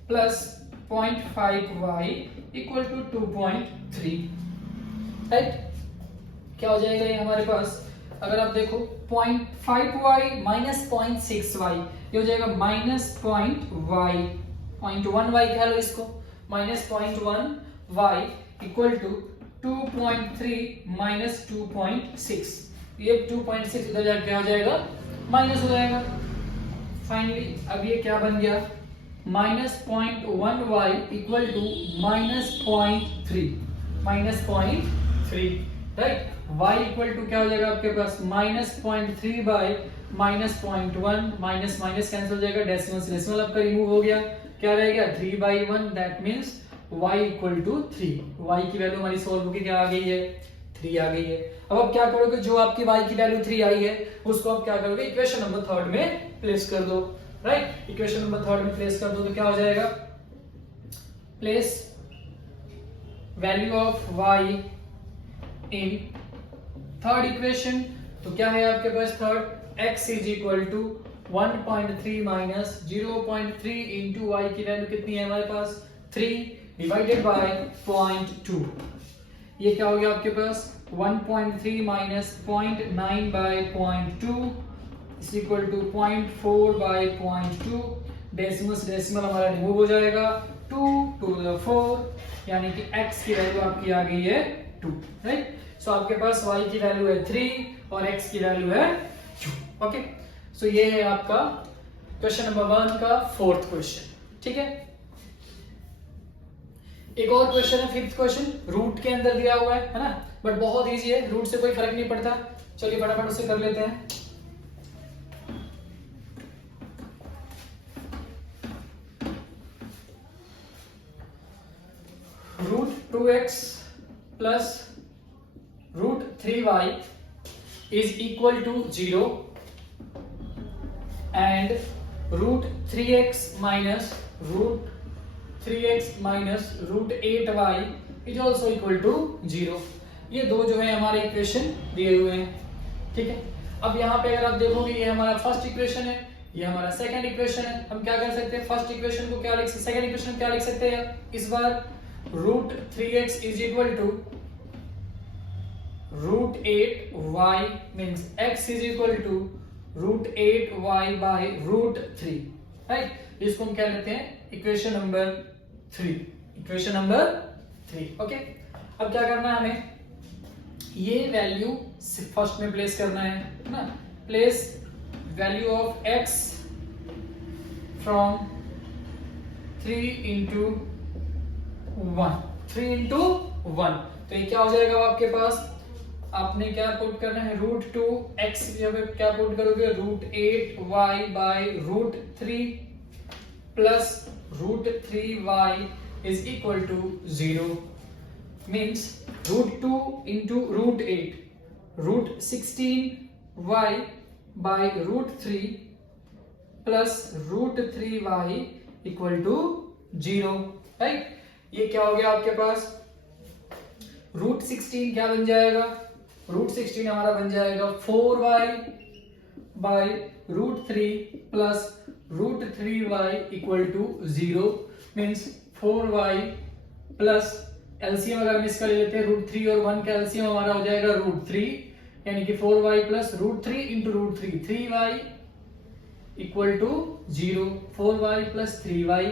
plus 0.5y equal to 2.3, right. क्या हो जाएगा ये हमारे पास, अगर आप देखो 0.5y माइनस 0.6y, ये हो जाएगा माइनस 0.1y कह लो इसको, minus 0.1y equal to 2.3 minus 2.6, ये 2.6 उधर जाके क्या हो जाएगा, माइनस हो जाएगा। फाइनली अब ये क्या बन गया, minus 0.1y equal to minus 0.3, minus 0.3, right. y equal to क्या हो जाएगा आपके पास, minus 0.3 by minus 0.1, minus minus cancel हो जाएगा, डेसिमल से डेसिमल आपका रिमूव हो गया, क्या रहेगा 3/1, that means y equal to 3, y की वैल्यू हमारी सॉल्व होकर क्या आ गई है, 3 आ गई है। अब आप क्या करोगे, जो आपकी y की वैल्यू 3 आई है उसको आप क्या करोगे, इक्वेशन नंबर 3 में प्लेस कर दो, राइट। इक्वेशन नंबर 3 में प्लेस कर दो तो क्या हो जाएगा, place value of y in third equation, तो क्या है आपके पास third, x is equal to 1.3 minus 0.3 into y की वैल्यू कितनी है हमारे पास, 3 डिवाइडेड बाय 0.2, ये क्या हो गया आपके पास 1.3 minus 0.9 by 0.2 is equal to 0.4 by 0.2, decimal से डेसिमल हमारा रिमूव हो जाएगा, 2 to the 4, यानी कि x की वैल्यू आपकी आ गई है 2, राइट। सो आपके पास y की वैल्यू है 3 और x की वैल्यू है 2, ओके। सो ये है आपका क्वेश्चन नंबर 1 का फोर्थ क्वेश्चन, ठीक है। एक और क्वेश्चन है फिफ्थ क्वेश्चन, रूट के अंदर दिया हुआ है ना, बट बहुत इजी है, रूट से कोई फर्क नहीं पड़ता, चलिए फटाफट उसे कर लेते हैं। Root 2x plus root 3y is equal to 0 and root 3x minus root 3x minus root 8y is also equal to 0। ये दो जो है हमारे इक्वेशन दिए हुए हैं, ठीक है। अब यहाँ पे अगर आप देखोगे ये हमारा फर्स्ट इक्वेशन है, ये हमारा सेकंड इक्वेशन है। हम क्या कर सकते हैं, फर्स्ट इक्वेशन को क्या लिख सकते, सेकंड इक्वेशन क्या लिख सकते हैं इस बार, root 3x is equal to root 8y means x is equal to root 8y by root 3, right. इसको हम क्या लेते हैं equation number 3, equation number 3, okay. अब क्या करना है हमें, ये वैल्यू फर्स्ट में प्लेस करना है ना, place value of x from 3 into 1, 3 into 1, तो ये क्या हो जाएगा आपके पास, आपने क्या पुट करना है, रूट 2x क्या पुट करोगे, root 8y by root 3 plus root 3y is equal to 0, means root 2 into root 8, root 16y by root 3 plus root 3y equal to 0, right. ये क्या हो गया आपके पास, रूट 16 क्या बन जाएगा, रूट 16 हमारा बन जाएगा 4y by root 3 plus root 3y equal to 0, means 4y plus LCM अगर हम इसका ले लेते हैं, रूट 3 और 1 का एलसीएम हमारा हो जाएगा रूट 3, यानी कि 4y plus root 3 into root 3, 3y equal to 0, 4y plus 3y,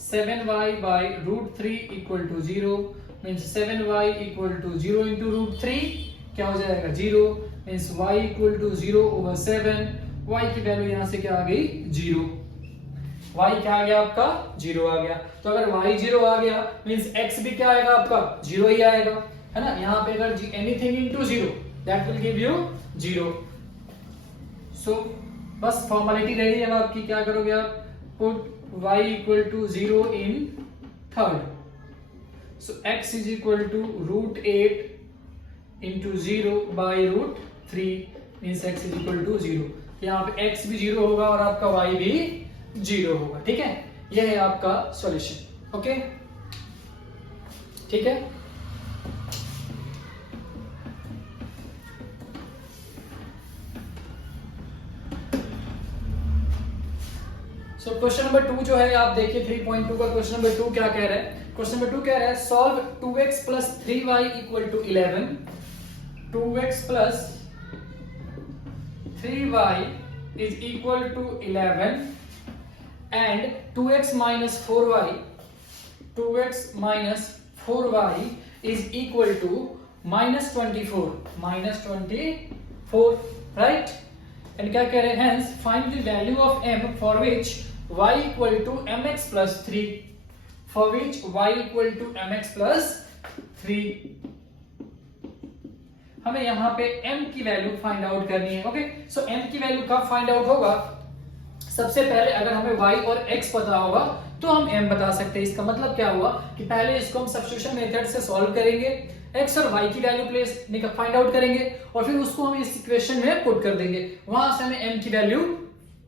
7y by root 3 equal to 0, means 7y equal to 0 into root 3 क्या हो जाएगा 0, means y equal to 0 over 7, y की वैल्यू यहां से क्या आ गई 0, y क्या आ गया आपका 0 आ गया। तो अगर y 0 आ गया मीन्स x भी क्या आएगा आपका 0 ही आएगा, है ना। यहाँ पे अगर anything into 0 that will give you 0। So बस फॉर्मेलिटी रह गई, अब आपकी क्या करोगे आप, put y equal to 0 in third, so x is equal to root 8 into 0 by root 3 means x is equal to 0, यहाँ पे x भी 0 होगा और आपका y भी 0 होगा, ठीक है। यह है आपका सॉल्यूशन, ओके, ठीक है। क्वेश्चन नंबर 2 जो है आप देखिए 3.2 का क्वेश्चन नंबर 2 क्या कह रहा है। क्वेश्चन नंबर 2 कह रहा है solve 2x plus 3y equal to 11, 2x plus 3y is equal to 11 and 2x minus 4y, 2x minus 4y is equal to minus 24, right. And क्या कह रहे हैं, hence find the value of m for which y equal to mx plus 3, for which y equal to mx plus 3। हमें यहां पे m की value find out करनी है। ओके, सो m की वैल्यू कब फाइंड आउट होगा, सबसे पहले अगर हमें y और x पता होगा तो हम m बता सकते हैं। इसका मतलब क्या हुआ कि पहले इसको हम सब्स्टिट्यूशन मेथड से सॉल्व करेंगे, x और y की वैल्यू प्लेस फाइंड आउट करेंगे और फिर उसको हम इस इक्वेशन में पुट कर देंगे, वहां से हमें m की वैल्यू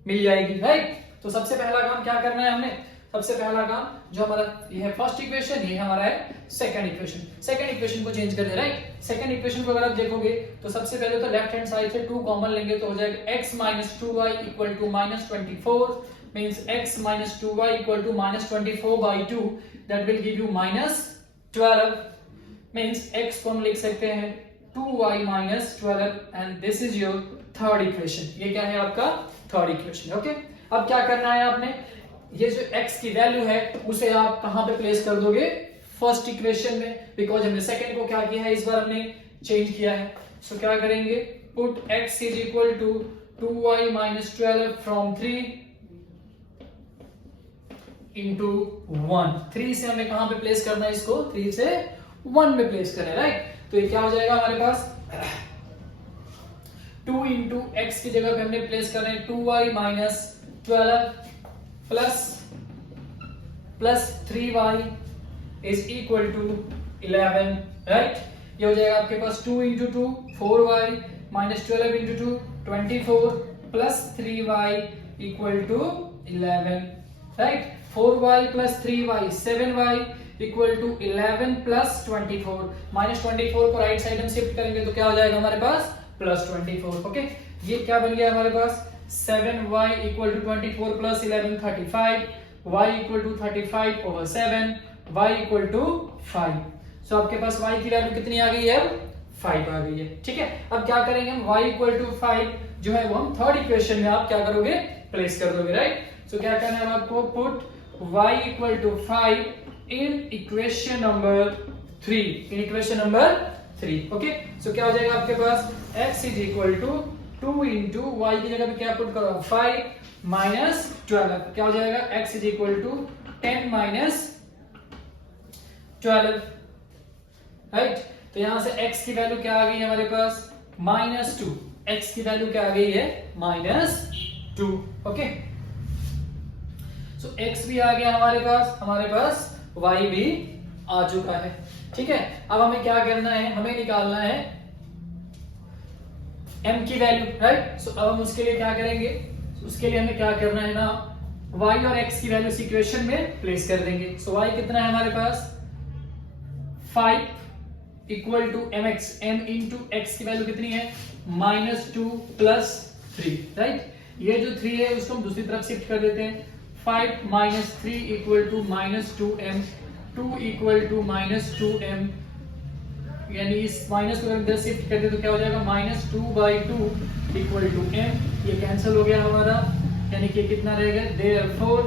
मिल जाएगी, राइट। तो सबसे पहला काम क्या करना है हमने, सबसे पहला काम जो हमारा ये है फर्स्ट इक्वेशन, ये हमारा है सेकंड इक्वेशन। सेकंड इक्वेशन को चेंज कर दे, राइट। सेकंड इक्वेशन को अगर आप देखोगे तो सबसे पहले तो लेफ्ट हैंड साइड से 2 कॉमन लेंगे तो हो जाएगा x minus 2y equal to minus 24, means x minus 2y equal to minus 24 by 2, that will give you minus 12, means x को हम लिख सकते हैं 2y minus 12 and this is your third equation. ये क्या है आपका थर्ड इक्वेशन। ओके, अब क्या करना है आपने, ये जो x की वैल्यू है उसे आप कहां पे प्लेस कर दोगे, फर्स्ट इक्वेशन में, बिकॉज हमने सेकंड को क्या किया है, इस बार हमने चेंज किया है। सो क्या करेंगे, put x is equal to 2y minus 12 from 3 into 1। 3 से हमें कहां पे प्लेस करना है इसको, 3 से 1 में प्लेस करना है, राइट। तो ये क्या हो जाएगा हमारे पास 2 इंटू एक्स की जगह पे हमने प्लेस करना है 2y minus 12 plus 3y is equal to 11, right. ये हो जाएगा आपके पास 2 into 2 4y minus 12 into 2 24 plus 3y equal to 11, right. 4y plus 3y 7y equal to 11 plus 24, minus 24 को राइट साइड में शिफ्ट करेंगे तो क्या हो जाएगा हमारे पास प्लस 24। ओके, ये क्या बन गया हमारे पास 7y equal to 24 plus 11 35, y equal to 35 over 7, y equal to 5। So आपके पास y की वैल्यू कितनी आ गई है, 5 आ गई है, ठीक है। अब क्या करेंगे हम, y इक्वल टू 5 जो है वो हम थर्ड इक्वेशन में आप क्या करोगे, प्लेस कर दोगे, राइट। सो क्या करना है आपको, put y equal to 5 in equation number 3, in equation number 3। Okay, so क्या हो जाएगा आपके पास x is equal to 2 into y की जगह पे क्या पुट करो 5 माइनस 12, क्या हो जाएगा x is equal to 10 minus 12, right. तो यहां से x की वैल्यू क्या आ गई है हमारे पास -2, x की वैल्यू क्या आ गई है -2। ओके, सो x भी आ गया हमारे पास y भी आ चुका है, ठीक है। अब हमें क्या करना है, हमें निकालना है m की वैल्यू, राइट। सो अब हम उसके लिए क्या करेंगे, उसके लिए हमें क्या करना है ना, y और x की वैल्यू इस इक्वेशन में प्लेस कर देंगे। सो y कितना है हमारे पास 5 equal to mx, m into x की वैल्यू कितनी है -2 प्लस 3, राइट। ये जो 3 है उसको हम दूसरी तरफ शिफ्ट कर देते हैं, 5 minus 3 equal to -2m, 2 equal to -2m, यानी इस माइनस को इधर शिफ्ट कर दे तो क्या हो जाएगा -2/2 इक्वल टू m, ये कैंसिल हो गया हमारा, यानी कि कितना रहेगा, therefore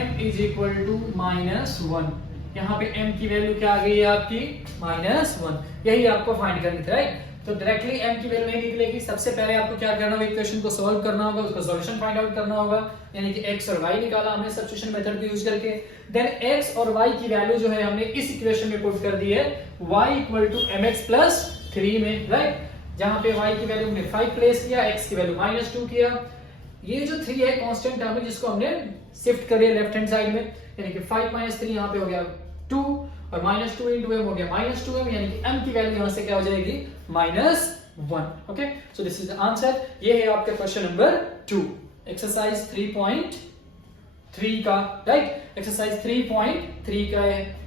m is equal to -1। यहाँ पे m की वैल्यू क्या आ गई है आपकी -1, यही आपको फाइंड करनी थी, राइट। तो डायरेक्टली m की वैल्यू नहीं निकलेगी, सबसे पहले आपको क्या करना होगा, इक्वेशन को सॉल्व करना होगा, उसका सॉल्यूशन फाइंड आउट करना होगा, यानी कि x और y निकाला हमने सब्स्टिट्यूशन मेथड को यूज करके, देन x और y की वैल्यू जो है हमने इस इक्वेशन में पुट कर दी है y equal to mx plus 3 में, राइट। जहां पे y की वैल्यू हमने 5 प्लेस किया, x की वैल्यू -2 किया, ये जो 3 है कांस्टेंट टर्म है जिसको हमने शिफ्ट कर दिया लेफ्ट हैंड साइड में, यानी कि 5 - 3 यहाँ पे हो गया 2 और -2 into m हो गया -2m, यानी कि m की वैल्यू यहां से क्या हो जाएगी -1। Okay, so this is the answer. ये है आपका क्वेश्चन नंबर 2, एक्सरसाइज 3.3 का, राइट। एक्सरसाइज 3.3 का है।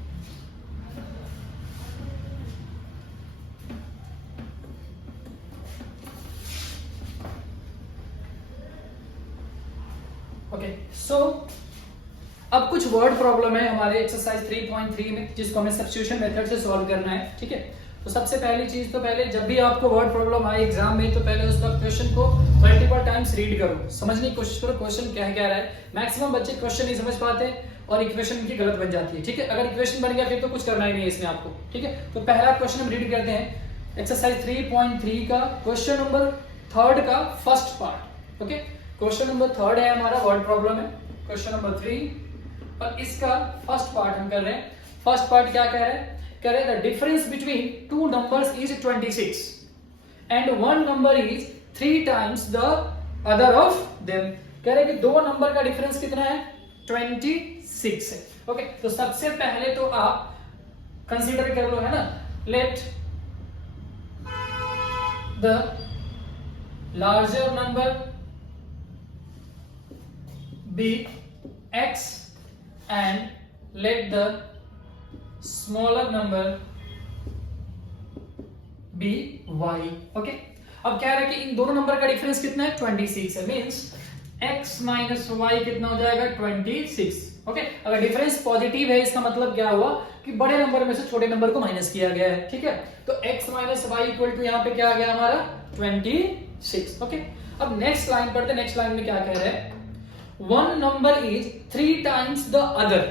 ओके, सो अब कुछ वर्ड प्रॉब्लम है हमारे एक्सरसाइज 3.3 में, जिसको हमें सब्स्टिट्यूशन मेथड से सॉल्व करना है। ठीक है, तो सबसे पहली चीज तो पहले जब भी आपको वर्ड प्रॉब्लम आए एग्जाम में, तो पहले उसका क्वेश्चन को मल्टीपल टाइम्स रीड करो, समझने की कोशिश करो क्वेश्चन क्या कह रहा है। मैक्सिमम बच्चे क्वेश्चन नहीं समझ पाते और इक्वेशन इनकी गलत बन जाती है। ठीक है, अगर इक्वेशन बन गया फिर तो कुछ करना ही नहीं है इसमें आपको। ठीक है, तो पहला क्वेश्चन हम रीड करते हैं एक्सरसाइज 3.3 का क्वेश्चन नंबर 3 का first part. Okay, question number 3 है हमारा, वर्ड प्रॉब्लम है क्वेश्चन नंबर 3 और इसका फर्स्ट पार्ट हम कर रहे हैं। फर्स्ट पार्ट क्या कह रहे हैं, कह रहे हैं the difference between two numbers is 26 and one number is 3 times the other of them. कह रहे हैं कि दो नंबर का डिफरेंस कितना है, 26 है। ओके, तो सबसे पहले तो आप कंसीडर कर लो, है ना, let the larger number be x and let the smaller number be y। Okay, अब क्या है कि इन दोनों नंबर का डिफरेंस कितना है, 26 है, मींस x माइनस वाई कितना हो जाएगा, 26। ओके, अगर डिफरेंस पॉजिटिव है इसका मतलब क्या हुआ कि बड़े नंबर में से छोटे नंबर को माइनस किया गया है। ठीक है, तो x minus y equal to यहाँ पे क्या आ गया हमारा, 26। ओके, अब नेक्स्ट लाइन पढ़ते, नेक्स्ट लाइन में क्या कह रहे हैं, one number is 3 times the other.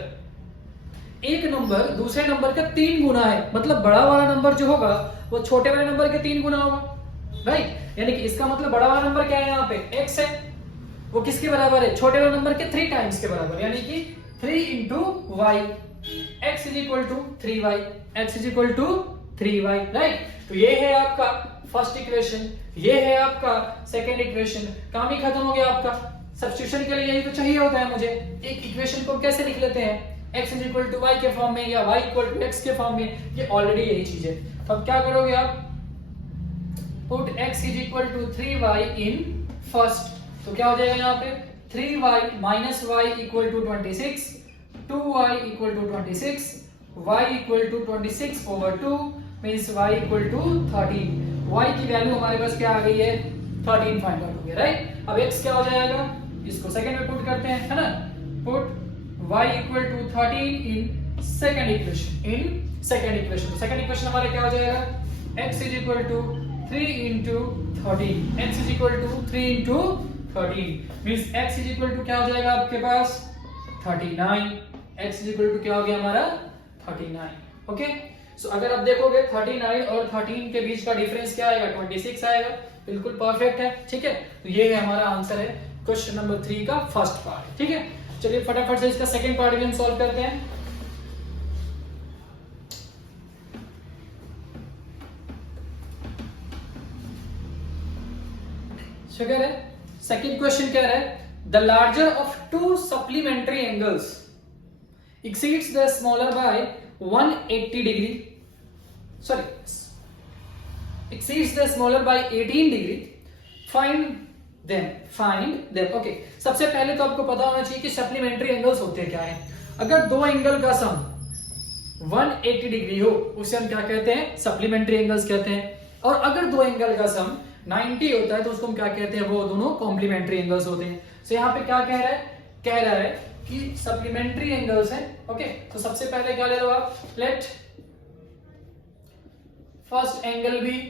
एक नंबर दूसरे नंबर का 3 गुना है, मतलब बड़ा वाला नंबर जो होगा वो छोटे वाले नंबर के 3 गुना होगा, राइट। यानी कि इसका मतलब बड़ा वाला नंबर क्या है, यहाँ पे x है, वो किसके बराबर है, छोटे वाले नंबर के 3 टाइम्स के बराबर, यानी कि 3 into y, x is equal to 3y, x is equal to 3y, right. तो ये है आपका फर्स्ट इक्वेशन, ये है आपका सेकेंड इक्वेशन, काम ही खत्म हो गया आपका। सब्स्टिट्यूशन के लिए यही तो चाहिए होता है मुझे, एक इक्वेशन को कैसे लिख लेते हैं, x is equal to y के फॉर्म में या y इक्वल टू x के फॉर्म में, ये ऑलरेडी यही चीज है। तो अब क्या करोगे आप, put x is equal to 3y in first, तो क्या हो जाएगा यहाँ पे 3y minus y equal to 26, 2y equal to 26, y equal to 26 over 2 means y equal to 13। y की वैल्यू हमारे पास क्या आ गई है, 13 फाइंड आउट हो गया, राइट। अब x क्या हो जाएगा, इसको सेकंड में पुट करते हैं, है ना, put y equal to 13 in second equation, in second equation. तो सेकंड इक्वेशन हमारा क्या हो जाएगा, x is equal to 3 into 13, x is equal to 3 into 13 means x is equal to क्या हो जाएगा आपके पास 39, x इज इक्वल टू क्या हो गया हमारा 39। ओके, सो अगर आप देखोगे 39 और 13 के बीच का डिफरेंस क्या आएगा, 26 आएगा, बिल्कुल परफेक्ट है। ठीक है, तो ये है हमारा आंसर है क्वेश्चन नंबर 3 का फर्स्ट पार्ट। ठीक है, चलिए फटाफट से इसका सेकंड पार्ट भी हम सॉल्व करते हैं। कह रहे सेकंड क्वेश्चन कह रहा है the larger of to supplementary angles exceeds the smaller by 180 degree, sorry, exceeds the smaller by 18 degree, find them। Okay, सबसे पहले तो आपको पता होना चाहिए कि सप्लीमेंट्री एंगल्स होते क्या हैं। अगर दो एंगल का सम 180 डिग्री हो उसे हम क्या कहते हैं, सप्लीमेंट्री एंगल्स कहते हैं। और अगर दो एंगल का सम 90 होता है तो उसको हम क्या कहते हैं, वो दोनों कॉम्प्लीमेंट्री एंगल्स होते हैं। सो यहाँ पे क्या कह रहा है, कह रहा है कि सप्लीमेंट्री एंगल्स हैं। ओके, तो सबसे पहले क्या ले लो आप, let first angle be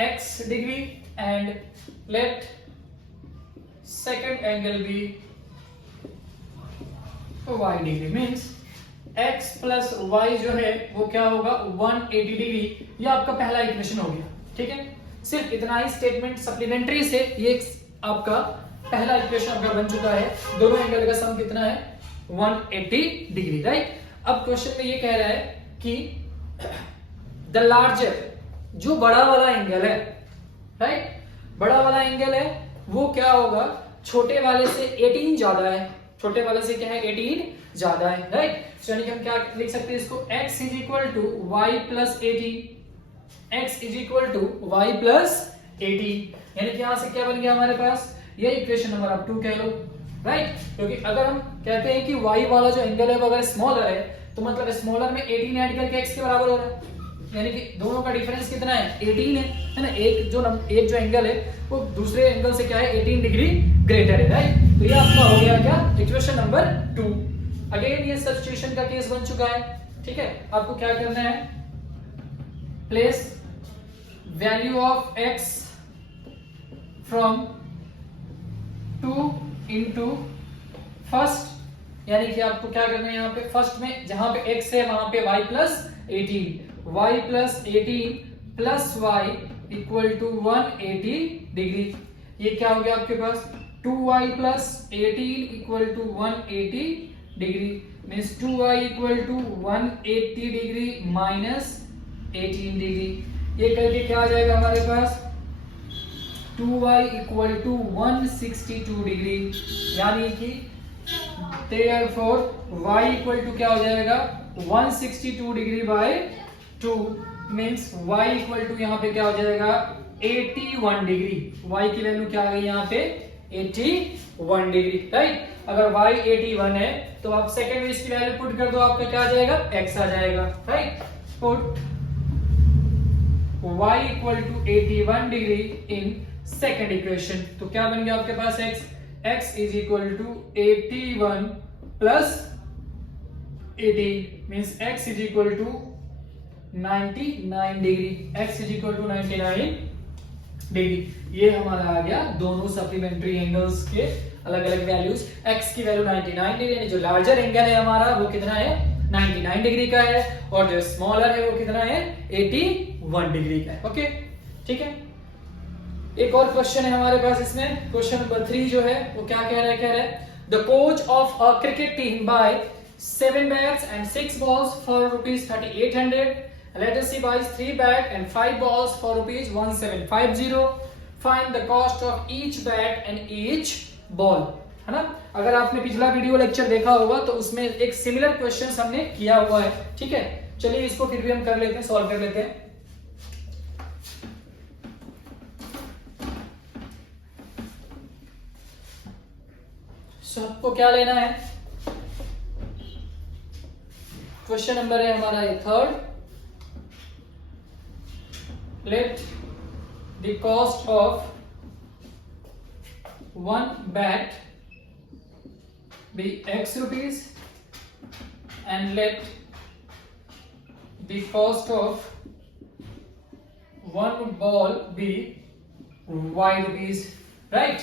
x degree and let second angle be y degree, means x plus y जो है वो क्या होगा 180 डिग्री। ये आपका पहला इक्वेशन हो गया। ठीक है, सिर्फ इतना ही स्टेटमेंट सप्लीमेंट्री से ये आपका पहला इक्वेशन आपका बन चुका है। दोनों एंगल का सम कितना है 180 डिग्री, राइट। अब क्वेश्चन में ये कह रहा है कि द लार्जर, जो बड़ा वाला एंगल है, राइट, बड़ा वाला एंगल है वो क्या होगा, छोटे वाले से 18 ज्यादा है। छोटे वाले से क्या है, 18 ज्यादा है, राइट। यानी कि हम क्या लिख सकते हैं इसको, x is equal to y plus 18, x is equal to y plus 18, यानी कि यहां से क्या बन गया हमारे पास, ये इक्वेशन नंबर आप 2 कह लो, राइट। क्योंकि अगर हम कहते हैं कि y वाला जो एंगल है वो अगर स्मॉलर है तो मतलब स्मॉलर में 18 ऐड करके x के बराबर हो रहा है, यानी कि दोनों का डिफरेंस कितना है, 18 है ना। एक जो एंगल है वो दूसरे एंगल से क्या है 18 डिग्री ग्रेटर है, राइट। तो ये आपका हो गया क्या, इक्वेशन नंबर 2। अगेन ये सब्स्टिट्यूशन का केस बन चुका है, ठीक है। आपको क्या करना है, place value of x from 2 into first, यानी कि आपको क्या करना है, यहाँ पे फर्स्ट में जहां पे x है वहां पे y plus 18, y plus 18 plus y equal to 180 degree. ये क्या हो गया आपके पास, 2y plus 18 equal to 180 degree, means 2y equal to 180 degree minus 18 degree. ये करके क्या आ जाएगा हमारे पास, 2y इक्वल टू 162 डिग्री, यानी कि therefore y इक्वल टू क्या हो जाएगा, 162 degree by 2, means y equal to यहाँ पे क्या हो जाएगा, 81 डिग्री। y की वैल्यू क्या आ गई यहाँ पे, 81 डिग्री, राइट। अगर y 81 है तो आप सेकंड में इसकी वैल्यू पुट कर दो, आपका क्या आ जाएगा, x आ जाएगा, right. Put y equal to 81 degree in second equation, तो क्या बन गया आपके पास x is equal to 81 plus 80, means x is equal to 99 degree, x is equal to 99 degree. ये हमारा आ गया दोनों सप्लीमेंट्री एंगल्स के अलग अलग वैल्यूज। x की वैल्यू 99 डिग्री, यानी जो लार्जर एंगल है हमारा वो कितना है, 99 डिग्री का है, और जो स्मॉलर है वो कितना है, 81 डिग्री का है। ओके, ठीक है। एक और क्वेश्चन है हमारे पास इसमें, क्वेश्चन नंबर 3 जो है वो क्या कह रहा है, कह रहा है the coach of a cricket team buy 7 bats and 6 balls for rupees 3800, let us see buys 3 bat and 5 balls for rupees 1750, find the cost of each bat and each ball, है ना। अगर आपने पिछला वीडियो लेक्चर देखा होगा तो उसमें एक सिमिलर क्वेश्चन हमने किया हुआ है, ठीक है। चलिए इसको फिर भी हम कर लेते हैं, सॉल्व कर लेते हैं। सबको क्या लेना है, क्वेश्चन नंबर है हमारा ये 3rd, let the cost of 1 bat be x rupees and let the cost of 1 ball be y rupees, right।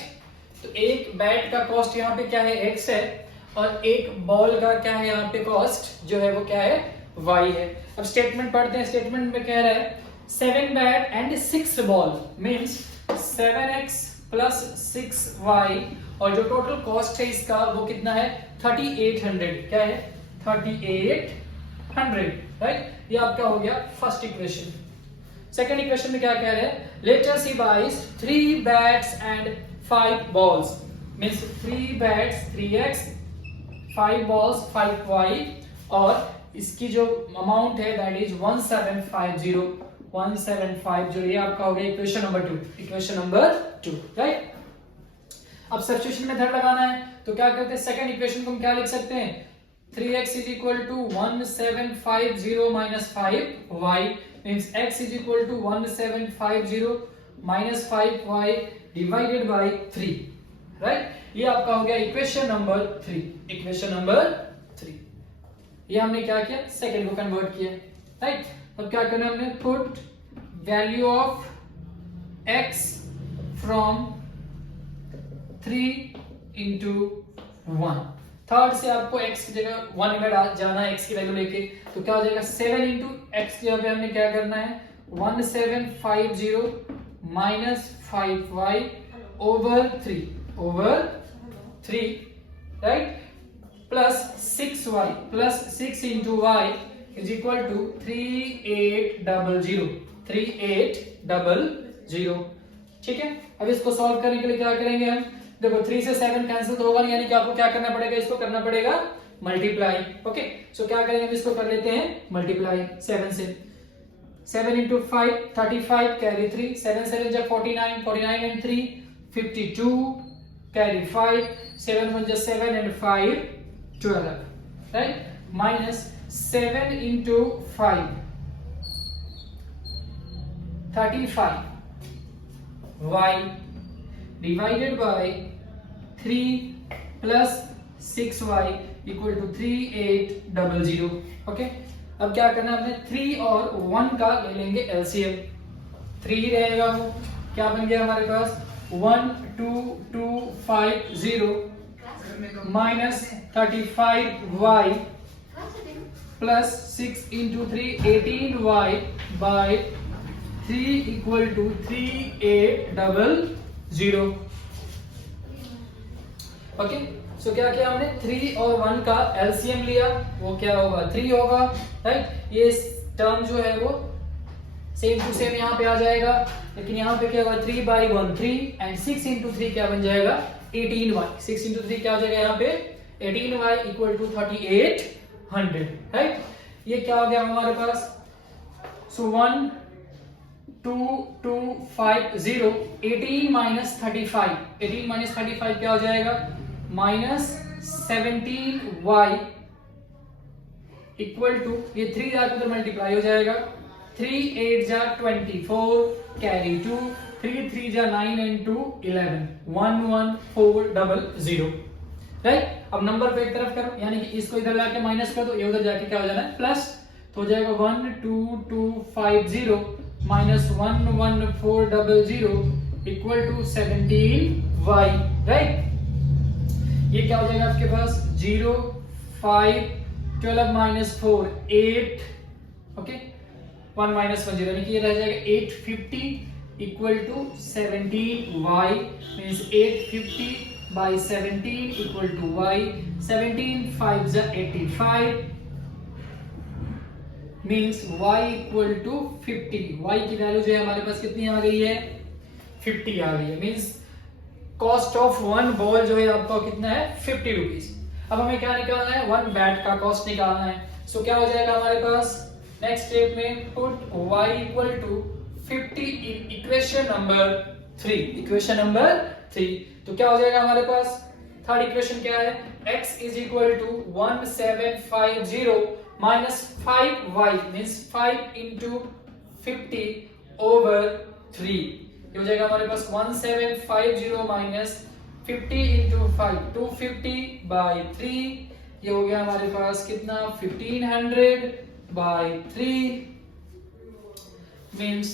तो एक बैट का कॉस्ट यहाँ पे क्या है, x है, और एक बॉल का क्या है यहाँ पे कॉस्ट जो है वो क्या है, y है। अब स्टेटमेंट पढ़ते हैं, स्टेटमेंट में कह रहा है 7 bat and 6 ball means 7x plus 6y, और जो टोटल कॉस्ट है इसका वो कितना है, 3800, क्या है, 3800, राइट। ये आपका हो गया फर्स्ट इक्वेशन। सेकंड इक्वेशन में क्या कह रहे हैं, let us he buys 3 bats and 5 balls, means 3 bats 3x, 5 balls 5y, और इसकी जो अमाउंट है दैट इज 1750। ये आपका हो गया equation number 2, equation number 2, right. अब सब्स्टिट्यूशन मेथड लगाना है, तो क्या करते हैं, सेकंड इक्वेशन को हम क्या लिख सकते हैं, 3x is equal to 1750 minus 5y, means x is equal to 1750 minus 5y divided by 3, right. ये आपका हो गया इक्वेशन नंबर 3, इक्वेशन नंबर 3। ये हमने क्या किया, सेकंड को कन्वर्ट किया, राइट। अब क्या करना है हमने, put value of x from 3 into 1। Third से आपको x की जगह 1 अगर जाना है, x की वैल्यू लेके, तो क्या हो जाएगा 7 into x की जगह पे हमने क्या करना है, 1750 minus 5y over 3, right, plus 6y plus 6 into y is equal to 3800, ठीक है। अब इसको सॉल्व करने के लिए क्या करेंगे हम, देखो 3 से 7 कैंसिल तो होगा नहीं, यानी कि आपको क्या करना पड़ेगा, इसको करना पड़ेगा मल्टीप्लाई, ओके। सो क्या करेंगे हम, इसको कर लेते हैं मल्टीप्लाई 7 से, 7 into 5 35 carry 3, 7 7 जा 49, 49 and 3 52, carry 5, 7 1 जा 7 and 5 12, right, minus 7 into 5 35 y divided by 3 plus 6y equal to 3800। Okay, अब क्या करना है हमने 3 और 1 का ले लेंगे एलसीएम। 3 रहेगा वो क्या बन गया हमारे पास 12250 minus 35y plus 6 into 3 18y by 3 equal to 3800। Okay, so क्या किया हमने 3 और 1 का एलसीएम लिया, वो क्या होगा 3 होगा, राइट। ये टर्म जो है वो सेम टू सेम यहाँ पे आ जाएगा, लेकिन यहाँ पे क्या होगा 3 by 1 3 एंड 6 इंटू 3 क्या बन जाएगा 18y। 6 इंटू 3 क्या हो जाएगा यहाँ पे 18y इक्वल टू 3800, राइट। ये क्या हो गया हमारे पास, सो 12250 18 माइनस 35, 18 माइनस 35 क्या हो जाएगा माइनस 17y इक्वल टू, ये 3 जाकर उधर मल्टीप्लाई हो जाएगा, 3 8 जा 24 कैरी 2, 3 3 जा 9 एंड 2 11 11400, राइट। अब नंबर को एक तरफ करो, यानी कि इसको इधर लाके माइनस कर दो, ये उधर जाके क्या हो जाना है प्लस, तो हो जाएगा 12250 minus 11400 equal to 17y, right. ये क्या हो जाएगा आपके पास 0 5 12 माइनस 4 8, ओके 1 माइनस 1 0, यानी कि ये रह जाएगा 850 equal to 17y means 850 by 17 equal to y, 17 5 is 85 means y equal to 50। y की वैल्यू जो है हमारे पास कितनी आ गई है 50 आ गई है, मींस कॉस्ट ऑफ 1 बॉल जो है आपका कितना है 50 रुपीज। अब हमें क्या निकालना है 1 बैट का कॉस्ट निकालना है, सो क्या हो जाएगा हमारे पास नेक्स्ट स्टेप में put y equal to 50 in equation number 3, equation number 3। तो क्या हो जाएगा हमारे पास थर्ड इक्वेशन क्या है x is equal to 1750 minus 5y means 5 into 50 over 3। ये हो जाएगा हमारे पास 1750 minus 50 into 5 250 by 3। ये हो गया हमारे पास कितना 1500 by 3 means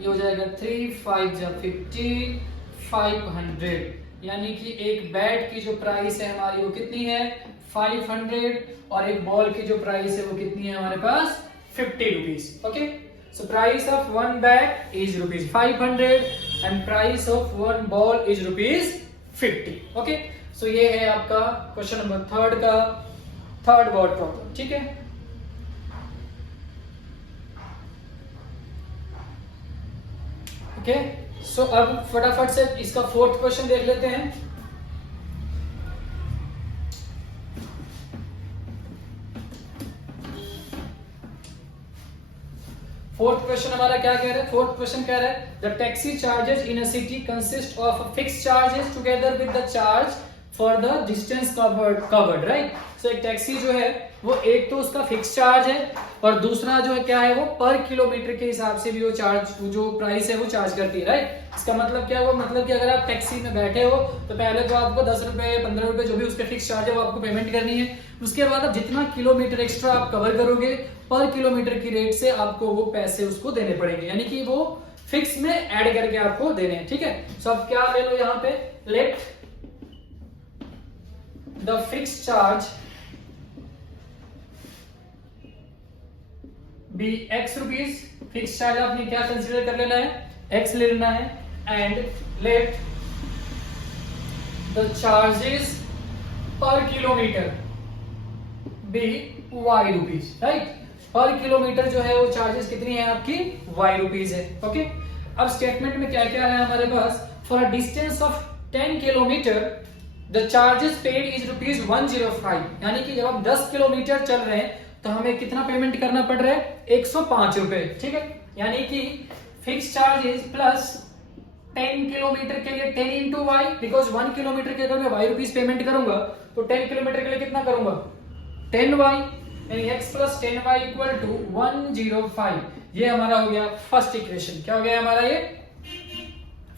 ये हो जाएगा 3 5 जा 15 500, यानी कि एक बैट की जो प्राइस है हमारी वो कितनी है 500 और एक बॉल की जो प्राइस है वो कितनी है हमारे पास 50 rupees. Okay, so price of 1 bat is rupees 500 and price of 1 ball is rupees 50। Okay, so ये है आपका क्वेश्चन नंबर 3 का थर्ड वर्ड प्रॉब्लम, ठीक है। ओके, सो अब फटाफट से इसका फोर्थ क्वेश्चन देख लेते हैं। फोर्थ क्वेश्चन हमारा क्या कह रहा है, फोर्थ क्वेश्चन कह रहा है the taxi charges in a city consist of fixed charges together with the charge for the distance covered, right. So एक टैक्सी जो है वो एक तो उसका फिक्स चार्ज है और दूसरा जो है क्या है वो पर किलोमीटर के हिसाब से भी वो चार्ज जो प्राइस है वो चार्ज करती है, राइट। इसका मतलब क्या हुआ, मतलब कि अगर आप टैक्सी में बैठे हो तो पहले तो आपको 10 रुपए 15 रुपए जो भी उसके फिक्स चार्ज है वो आपको पेमेंट करनी है। उसके बाद आप जितना किलोमीटर एक्स्ट्रा आप कवर करोगे पर किलोमीटर की रेट से आपको वो पैसे उसको देने पड़ेंगे, यानी कि वो फिक्स में ऐड करके आपको देने हैं, ठीक है। सो अब क्या ले लो यहाँ पे let the fix charge be x rupees, fix charge आपने क्या कंसीडर कर लेना है x ले लेना है, and let the charges per kilometre be y rupees, right. Per kilometre जो है वो चार्जेस कितनी है आपकी y रुपीज है। ओके, अब स्टेटमेंट में क्या क्या है हमारे पास, for a distance of 10 kilometre the charges paid is rupees 105, यानी कि जब आप 10 किलोमीटर चल रहे हैं तो हमें कितना पेमेंट करना पड़ रहा है 105 रुपए, ठीक है। यानी कि fix charge is plus 10 kilometre के लिए 10 इंटू वाई, बिकॉज 1 किलोमीटर के अगर मैं y रुपीज पेमेंट करूंगा तो 10 किलोमीटर के लिए कितना करूंगा 10y, यानी x plus 10y equal to 105। ये हमारा हो गया फर्स्ट इक्वेशन। क्या हो गया हमारा ये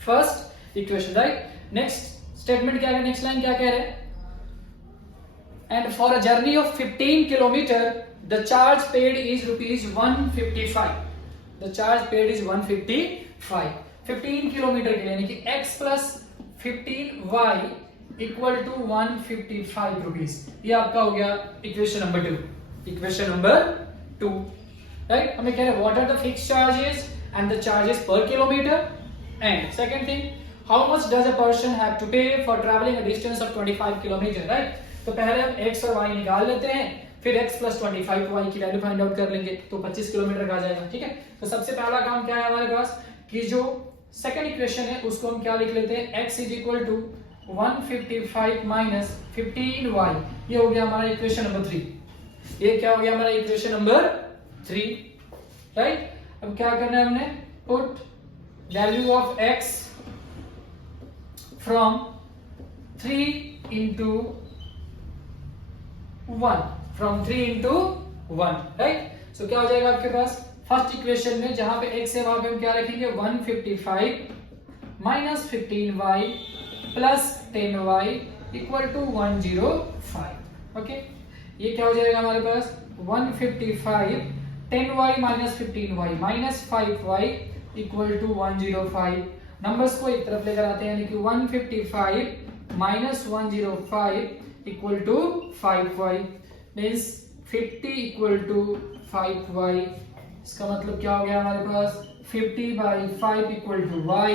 first equation, right. Next statement क्या है, नेक्स्ट लाइन क्या कह रहे हैं, and for a journey of 15 kilometer the charge paid is rupees 155. The charge paid is 155. 15 kilometre के लिए यानी कि x plus 15y equal to 155 rupees. ये आपका हो गया equation number 2. Equation number 2, right. हमें कह रहे हैं what are the fixed charges and the charges per kilometre. And second thing, how much does a person have to pay for travelling a distance of 25 kilometre, right. तो पहले हम x और y निकाल लेते हैं, फिर x plus 25 y की value find out कर लेंगे, तो 25 किलोमीटर का आ जाएगा. ठीक है. तो सबसे पहला काम क्या है हमारे पास कि जो सेकंड इक्वेशन है उसको हम क्या लिख लेते हैं, x is equal to 155 minus 15y. ये हो गया हमारा इक्वेशन नंबर 3. ये क्या हो गया हमारा इक्वेशन नंबर 3, राइट. अब क्या करना है हमने, put value of x from 3 into 1, from 3 into 1, right. So क्या हो जाएगा आपके पास फर्स्ट इक्वेशन में, जहां पे x है वहां पे हम क्या रखेंगे, 155 minus 15y plus 10y equal to 105. Okay. ये क्या हो जाएगा हमारे पास 155 10y minus 15y minus 5y equal to 105. Numbers को एक तरफ लेकर आते हैं, यानी कि 155 minus 105 equal to 5y means 50 equal to 5y. इसका मतलब क्या हो गया हमारे पास 50 by 5 equal to y,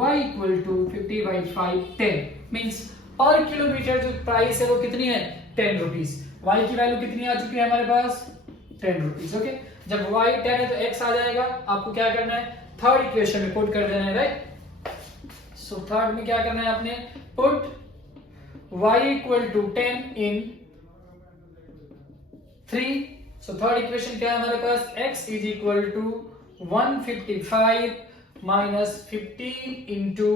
y equal to 50 by 5 10. Means per kilometre जो प्राइस है वो कितनी है, 10 रुपीज. y की वैल्यू कितनी आ चुकी है हमारे पास, 10 रुपीज. ओके. जब y 10 है तो x आ जाएगा. आपको क्या करना है, थर्ड इक्वेशन में पुट कर देना है, राइट. सो थर्ड में क्या करना है आपने, put y equal to 10 in 3. So third equation क्या है हमारे पास, x is equal to 155 minus 15 into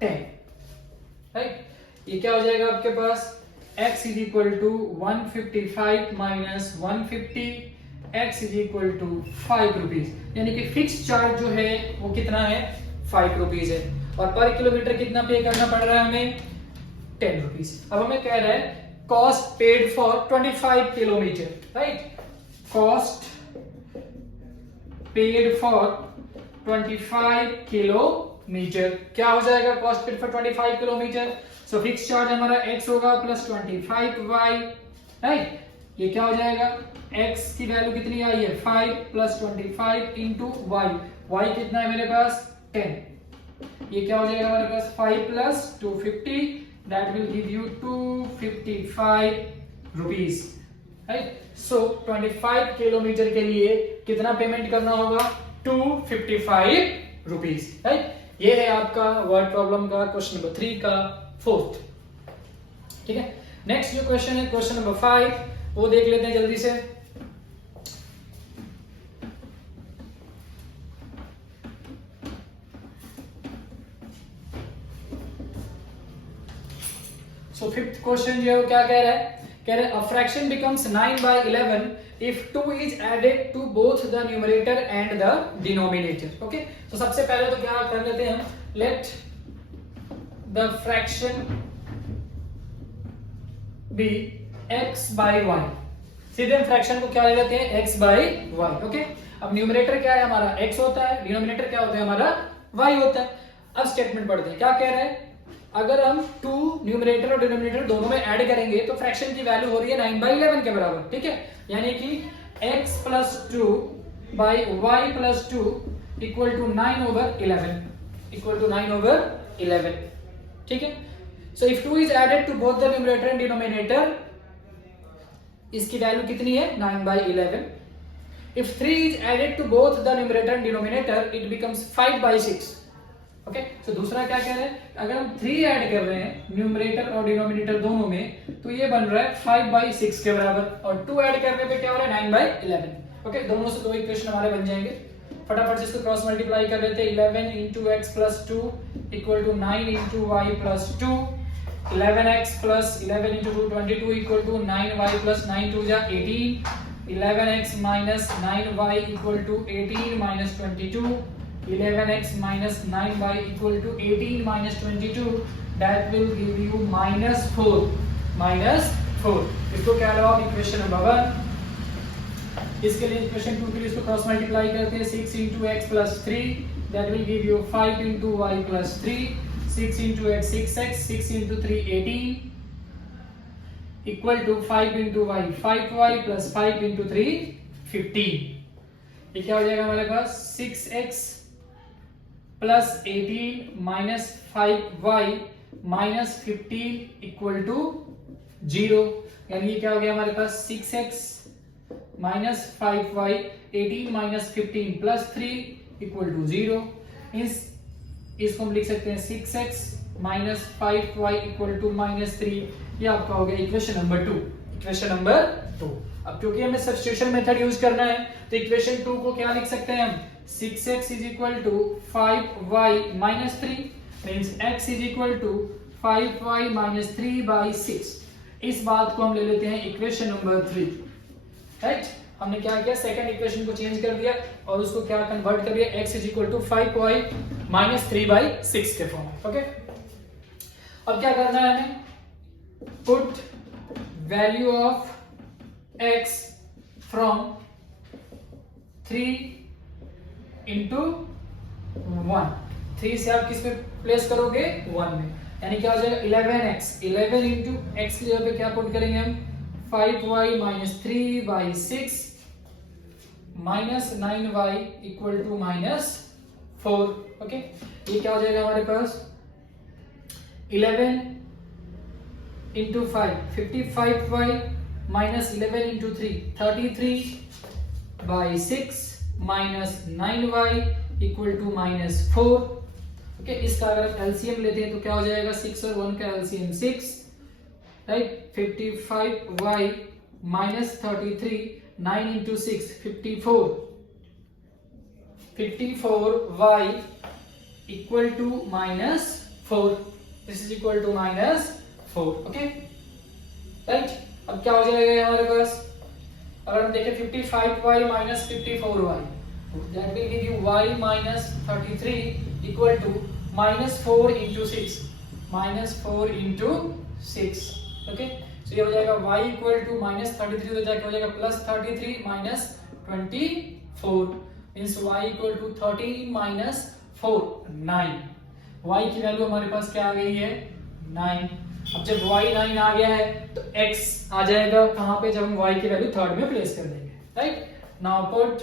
10, right. ये क्या हो जाएगा आपके पास, x is equal to 155 minus 150, x is equal to 5 rupees. यानी कि फिक्स चार्ज जो है वो कितना है, 5 रुपीज है, और पर किलोमीटर कितना पे करना पड़ रहा है हमें, 10 रुपीज. अब हमें कह रहा है cost paid for 25 kilometer, right. cost paid for 25 kilometer क्या हो जाएगा, cost paid for 25 kilometer. so fixed charge हमारा x होगा प्लस 25y, right. ये क्या हो जाएगा, x की वैल्यू कितनी आई है 5 प्लस 25 इंटू y कितना है मेरे पास 10. ये क्या हो जाएगा हमारे पास 5 plus 250, that will give you 255 rupees, right. so 25 kilometre के लिए कितना पेमेंट करना होगा, 255 rupees, right. ये है आपका वर्ड प्रॉब्लम का क्वेश्चन नंबर 3 का फोर्थ. ठीक है. नेक्स्ट जो क्वेश्चन है क्वेश्चन नंबर 5, वो देख लेते हैं जल्दी से. सो फिफ्थ क्वेश्चन जो है वो क्या कह रहा है, कह रहे हैं a fraction becomes 9 by 11 if 2 is added to both the numerator and the denominator. Okay. तो सबसे पहले तो क्या कर लेते हैं हम, let the fraction be x by y. सीधे हम फ्रैक्शन को क्या ले लेते हैं, x by y. ओके. अब न्यूमरेटर क्या है हमारा, x होता है, डिनोमिनेटर क्या होता है हमारा, y होता है. अब स्टेटमेंट पढ़ते हैं, क्या कह रहे हैं, अगर हम 2 न्यूमरेटर और डिनोमिनेटर दोनों में ऐड करेंगे तो फ्रैक्शन की वैल्यू हो रही है 9 by 11 के बराबर. ठीक है. यानी कि x plus 2 by y plus 2 equal to 9 over 11, equal to 9 over 11. ठीक है. So if 2 is added to both the numerator and denominator, इसकी वैल्यू कितनी है 9 by 11. If 3 is added to both the numerator and denominator it becomes 5 by 6. Okay. So दूसरा क्या कह रहे हैं, अगर हम 3 ऐड कर रहे हैं न्यूमरेटर और डिनोमिनेटर दोनों में, तो ये बन रहा है 5 by 6 के बराबर, और 2 ऐड करने पे क्या हो रहा है 9 by 11. ओके. दोनों से 2 इक्वेशन हमारे बन जाएंगे. फटाफट से इसको क्रॉस मल्टीप्लाई कर लेते हैं. 11 into x plus 2 equal to 9 into y plus 2. 11x plus 11 into 2 22 equal to 9y plus 9 2 जा 18. 11x minus 9y equal to 18 minus 22. 11x minus 9y equal to 18 minus 22. That will give you minus 4. Minus 4। इसको क्या लगाओ equation number 1। इसके लिए equation 2 के लिए इसको cross multiply करते हैं 6 into x plus 3 that will give you 5 into y plus 3 6 into x 6x 6 into 3 18 equal to 5 into y 5y plus 5 into 3 15। ये क्या हो जाएगा हमारे पास 6x plus 18 minus 5y minus 15 equal to 0। यानी ये क्या हो गया हमारे पास 6x minus 5y 18 minus 15 plus 3 equal to 0। इसको हम लिख सकते हैं 6x minus 5y equal to minus 3। ये आपका हो गया इक्वेशन नंबर 2। Equation number 2। अब क्योंकि हमें सब्स्टिट्यूशन मेथड यूज करना है तो इक्वेशन 2 को क्या लिख सकते हैं हम 6x is equal to 5y minus 3 means x is equal to 5y minus 3 by 6। इस बात को हम ले लेते हैं इक्वेशन नंबर 3। राइट हमने क्या किया सेकंड इक्वेशन को चेंज कर दिया और उसको क्या कन्वर्ट कर दिया x is equal to 5y minus 3 by 6 के फॉर्म में। ओके अब क्या करना है हमें put value of x from 3 into 1। 3 से आप किस पे प्लेस करोगे 1 में यानी क्या हो जाएगा 11x 11 into x की जगह पे क्या पुट करेंगे हम 5y minus 3 by 6 minus 9y equal to minus 4। Okay ये क्या हो जाएगा हमारे पास 11 into 5 55y minus 11 into 3 33 by 6 minus 9y equal to minus 4। Okay इसका अगर एलसीएम लेते हैं तो क्या हो जाएगा 6 और 1 का LCM 6 right 55y minus 33 9 into 6 54y equal to minus 4। this is equal to minus 4। Okay right अब क्या हो जाएगा हमारे पास अगर हम देखें 55y minus 54y that will give you y minus 33 equal to minus 4 into 6 minus 4 into 6। Okay so ये हो जाएगा y इक्वल टू माइनस 33 तो जाके हो जाएगा plus 33 minus 24 means y equal to 13 minus 4 9। y की वैल्यू हमारे पास क्या आ गई है 9। अब जब y 9 आ गया है तो x आ जाएगा कहां पे जब हम y की वैल्यू थर्ड में प्लेस कर देंगे right. Now put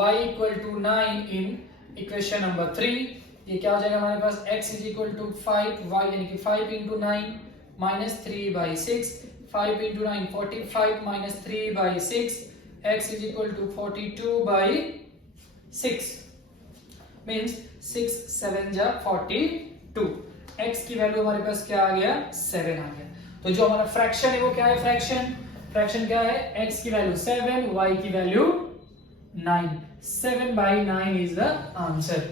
y equal to 9 in equation number 3। ये क्या हो जाएगा हमारे पास x is equal to 5y यानी कि 5 into 9 minus 3 by 6 5 into 9 45 minus 3 by 6 x is equal to 42 by 6 means 6 7 जा 42। x की वैल्यू हमारे पास क्या आ गया 7 आ गया। तो जो हमारा फ्रैक्शन है वो क्या है फ्रैक्शन क्या है x की वैल्यू 7 y की value 9 7 by 9 is the answer।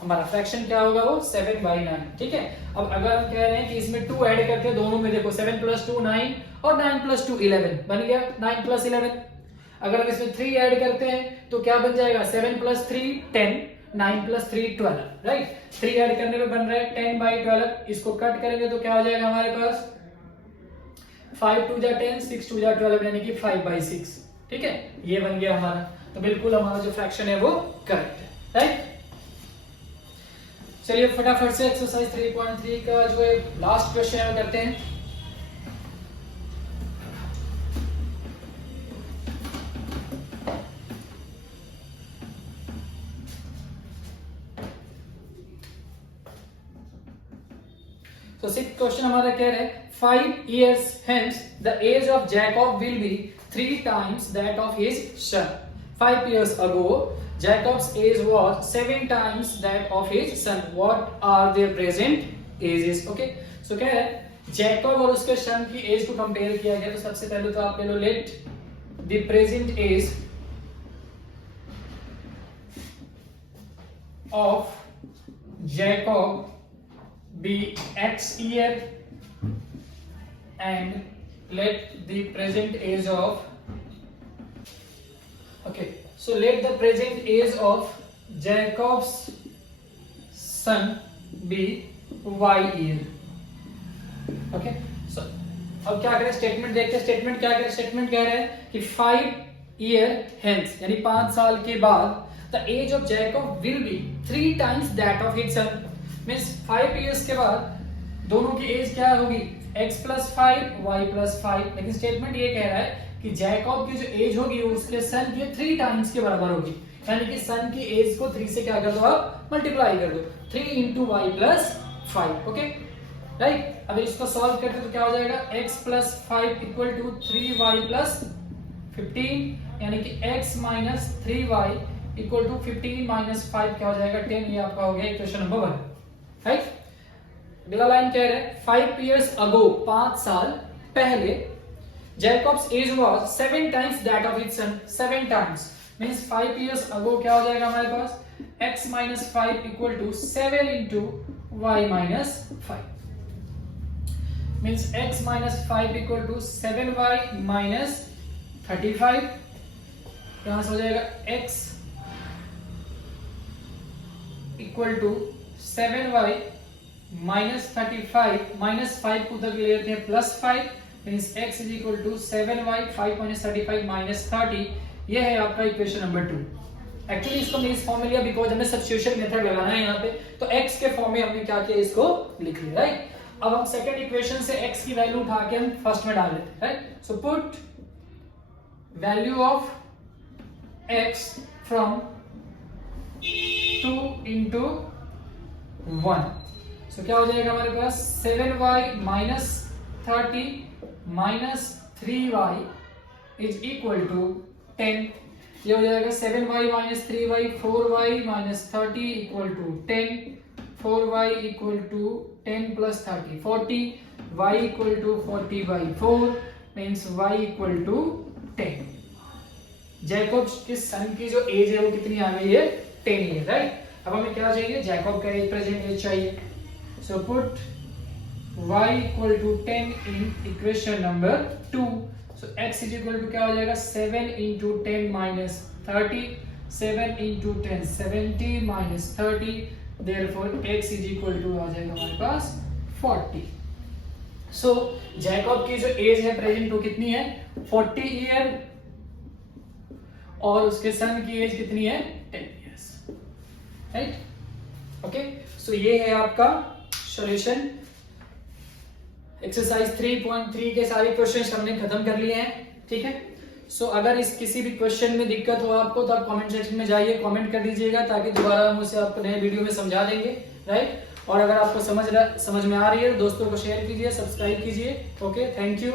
हमारा फ्रैक्शन क्या होगा वो 7 by 9। ठीक है अब अगर हम कह रहे हैं कि इसमें 2 ऐड करते हैं दोनों में देखो 7 plus 2 9 और 9 plus 2 11 बन गया 9 plus 11। अगर हम इसमें 3 ऐड करते हैं तो क्या बन जाएगा 7 plus 3 10 9 plus 3 12 राइट 3 ऐड करने पे बन रहा है 10 by 12। इसको कट करेंगे तो क्या हो जाएगा हमारे पास 5 2 जा 10 6 2 जा 12 यानी कि 5 by 6। ठीक है ये बन गया हमारा। तो बिल्कुल हमारा जो फ्रैक्शन है वो करेक्ट है राइट। चलिए फटाफट से एक्सरसाइज 3.3 का जो है लास्ट क्वेश्चन है वो करते हैं। तो सिक्स्थ क्वेश्चन हमारा कह रहे हैं 5 years hence the age of Jacob will be 3 times that of his son। 5 years ago Jacob's age was 7 times that of his son। What are their present ages? Okay so कह रहे हैं Jacob और उसके सन की as को compare किया गया। तो सबसे पहले तो आप ले लो let the present age of Jacob be x year and let the present age of so let the present age of Jacob's son be y year। Okay so अब क्या करें, स्टेटमेंट देखते हैं। स्टेटमेंट क्या कह रहे, स्टेटमेंट कह रहे हैं कि 5 ईयर हेंस यानी 5 साल के बाद the age of Jacob will be 3 times that of his son. Means 5 years के बाद दोनों की एज क्या होगी, x + 5 y + 5। लेकिन स्टेटमेंट ये कह रहा है कि जैकब की जो एज होगी वो उसके सन के 3 टाइम्स के बराबर होगी, यानी कि सन की एज को 3 से क्या कर दो, आप मल्टीप्लाई कर दो, 3 × y + 5। Okay right. अब इसको सॉल्व करते तो क्या हो जाएगा, x + 5 = 3y + 15, यानी कि x - 3y = 15 - 5 क्या हो जाएगा, 10। ये आपका हो गया इक्वेशन नंबर 1, राइट। अगला लाइन कह रहे हैं 5 years ago, 5 साल पहले Jacob's age was 7 times that of his son. 7 times means 5 years ago क्या हो जाएगा हमारे पास, x - 5 = 7 × y - 5 मींस x - 5 = 7y - 35। यहां से हो जाएगा x = 7y - 35 -5 को उधर ले लेते हैं +5 मींस x = 7y 5 - 35 - 30। ये है आपका इक्वेशन नंबर 2। एक्चुअली इसको हमने इस फॉर्म में लिया बिकॉज हमें सब्स्टिट्यूशन मेथड लगाना है यहाँ पे, तो x के फॉर्म में हमने क्या किया, इसको लिख लिया, राइट। अब हम सेकंड इक्वेशन से x की वैल्यू उठा के हम फर्स्ट में डाल देते हैं, right. So put value of x from 2 × 1। सो क्या हो जाएगा हमारे पास, 7y - 30 - 3y = 10। ये हो जाएगा 7y - 3y 4y - 30 = 10, 4y = 10 + 30 40, y = 40/4 means y = 10। Jacob के सन की जो एज है वो कितनी आ गई है, 10 ईयर, राइट। अब हमें क्या चाहिए, जैकब का एज, प्रेजेंट एज चाहिए। सो पुट y = 10 इन इक्वेशन नंबर 2। सो x = क्या हो जाएगा, 7 × 10 - 30, 7 × 10 70 - 30, देयरफॉर x = आ जाएगा हमारे पास 40। सो जैकब की जो एज है प्रेजेंट वो कितनी है, 40 ईयर, और उसके सन की एज कितनी है, 10 इयर्स, राइट। ओके सो ये है आपका सॉल्यूशन। एक्सरसाइज 3.3 के सारे क्वेश्चंस हमने खत्म कर लिए हैं, ठीक है। सो अगर इस किसी भी क्वेश्चन में दिक्कत हो आपको तो आप कमेंट सेक्शन में जाइए, कमेंट कर दीजिएगा, ताकि दोबारा हम उसे आपको नए वीडियो में समझा देंगे, राइट। और अगर आपको समझ में आ रही है दोस्तों को शेयर कीजिए, सब्सक्राइब कीजिए। Okay, thank you.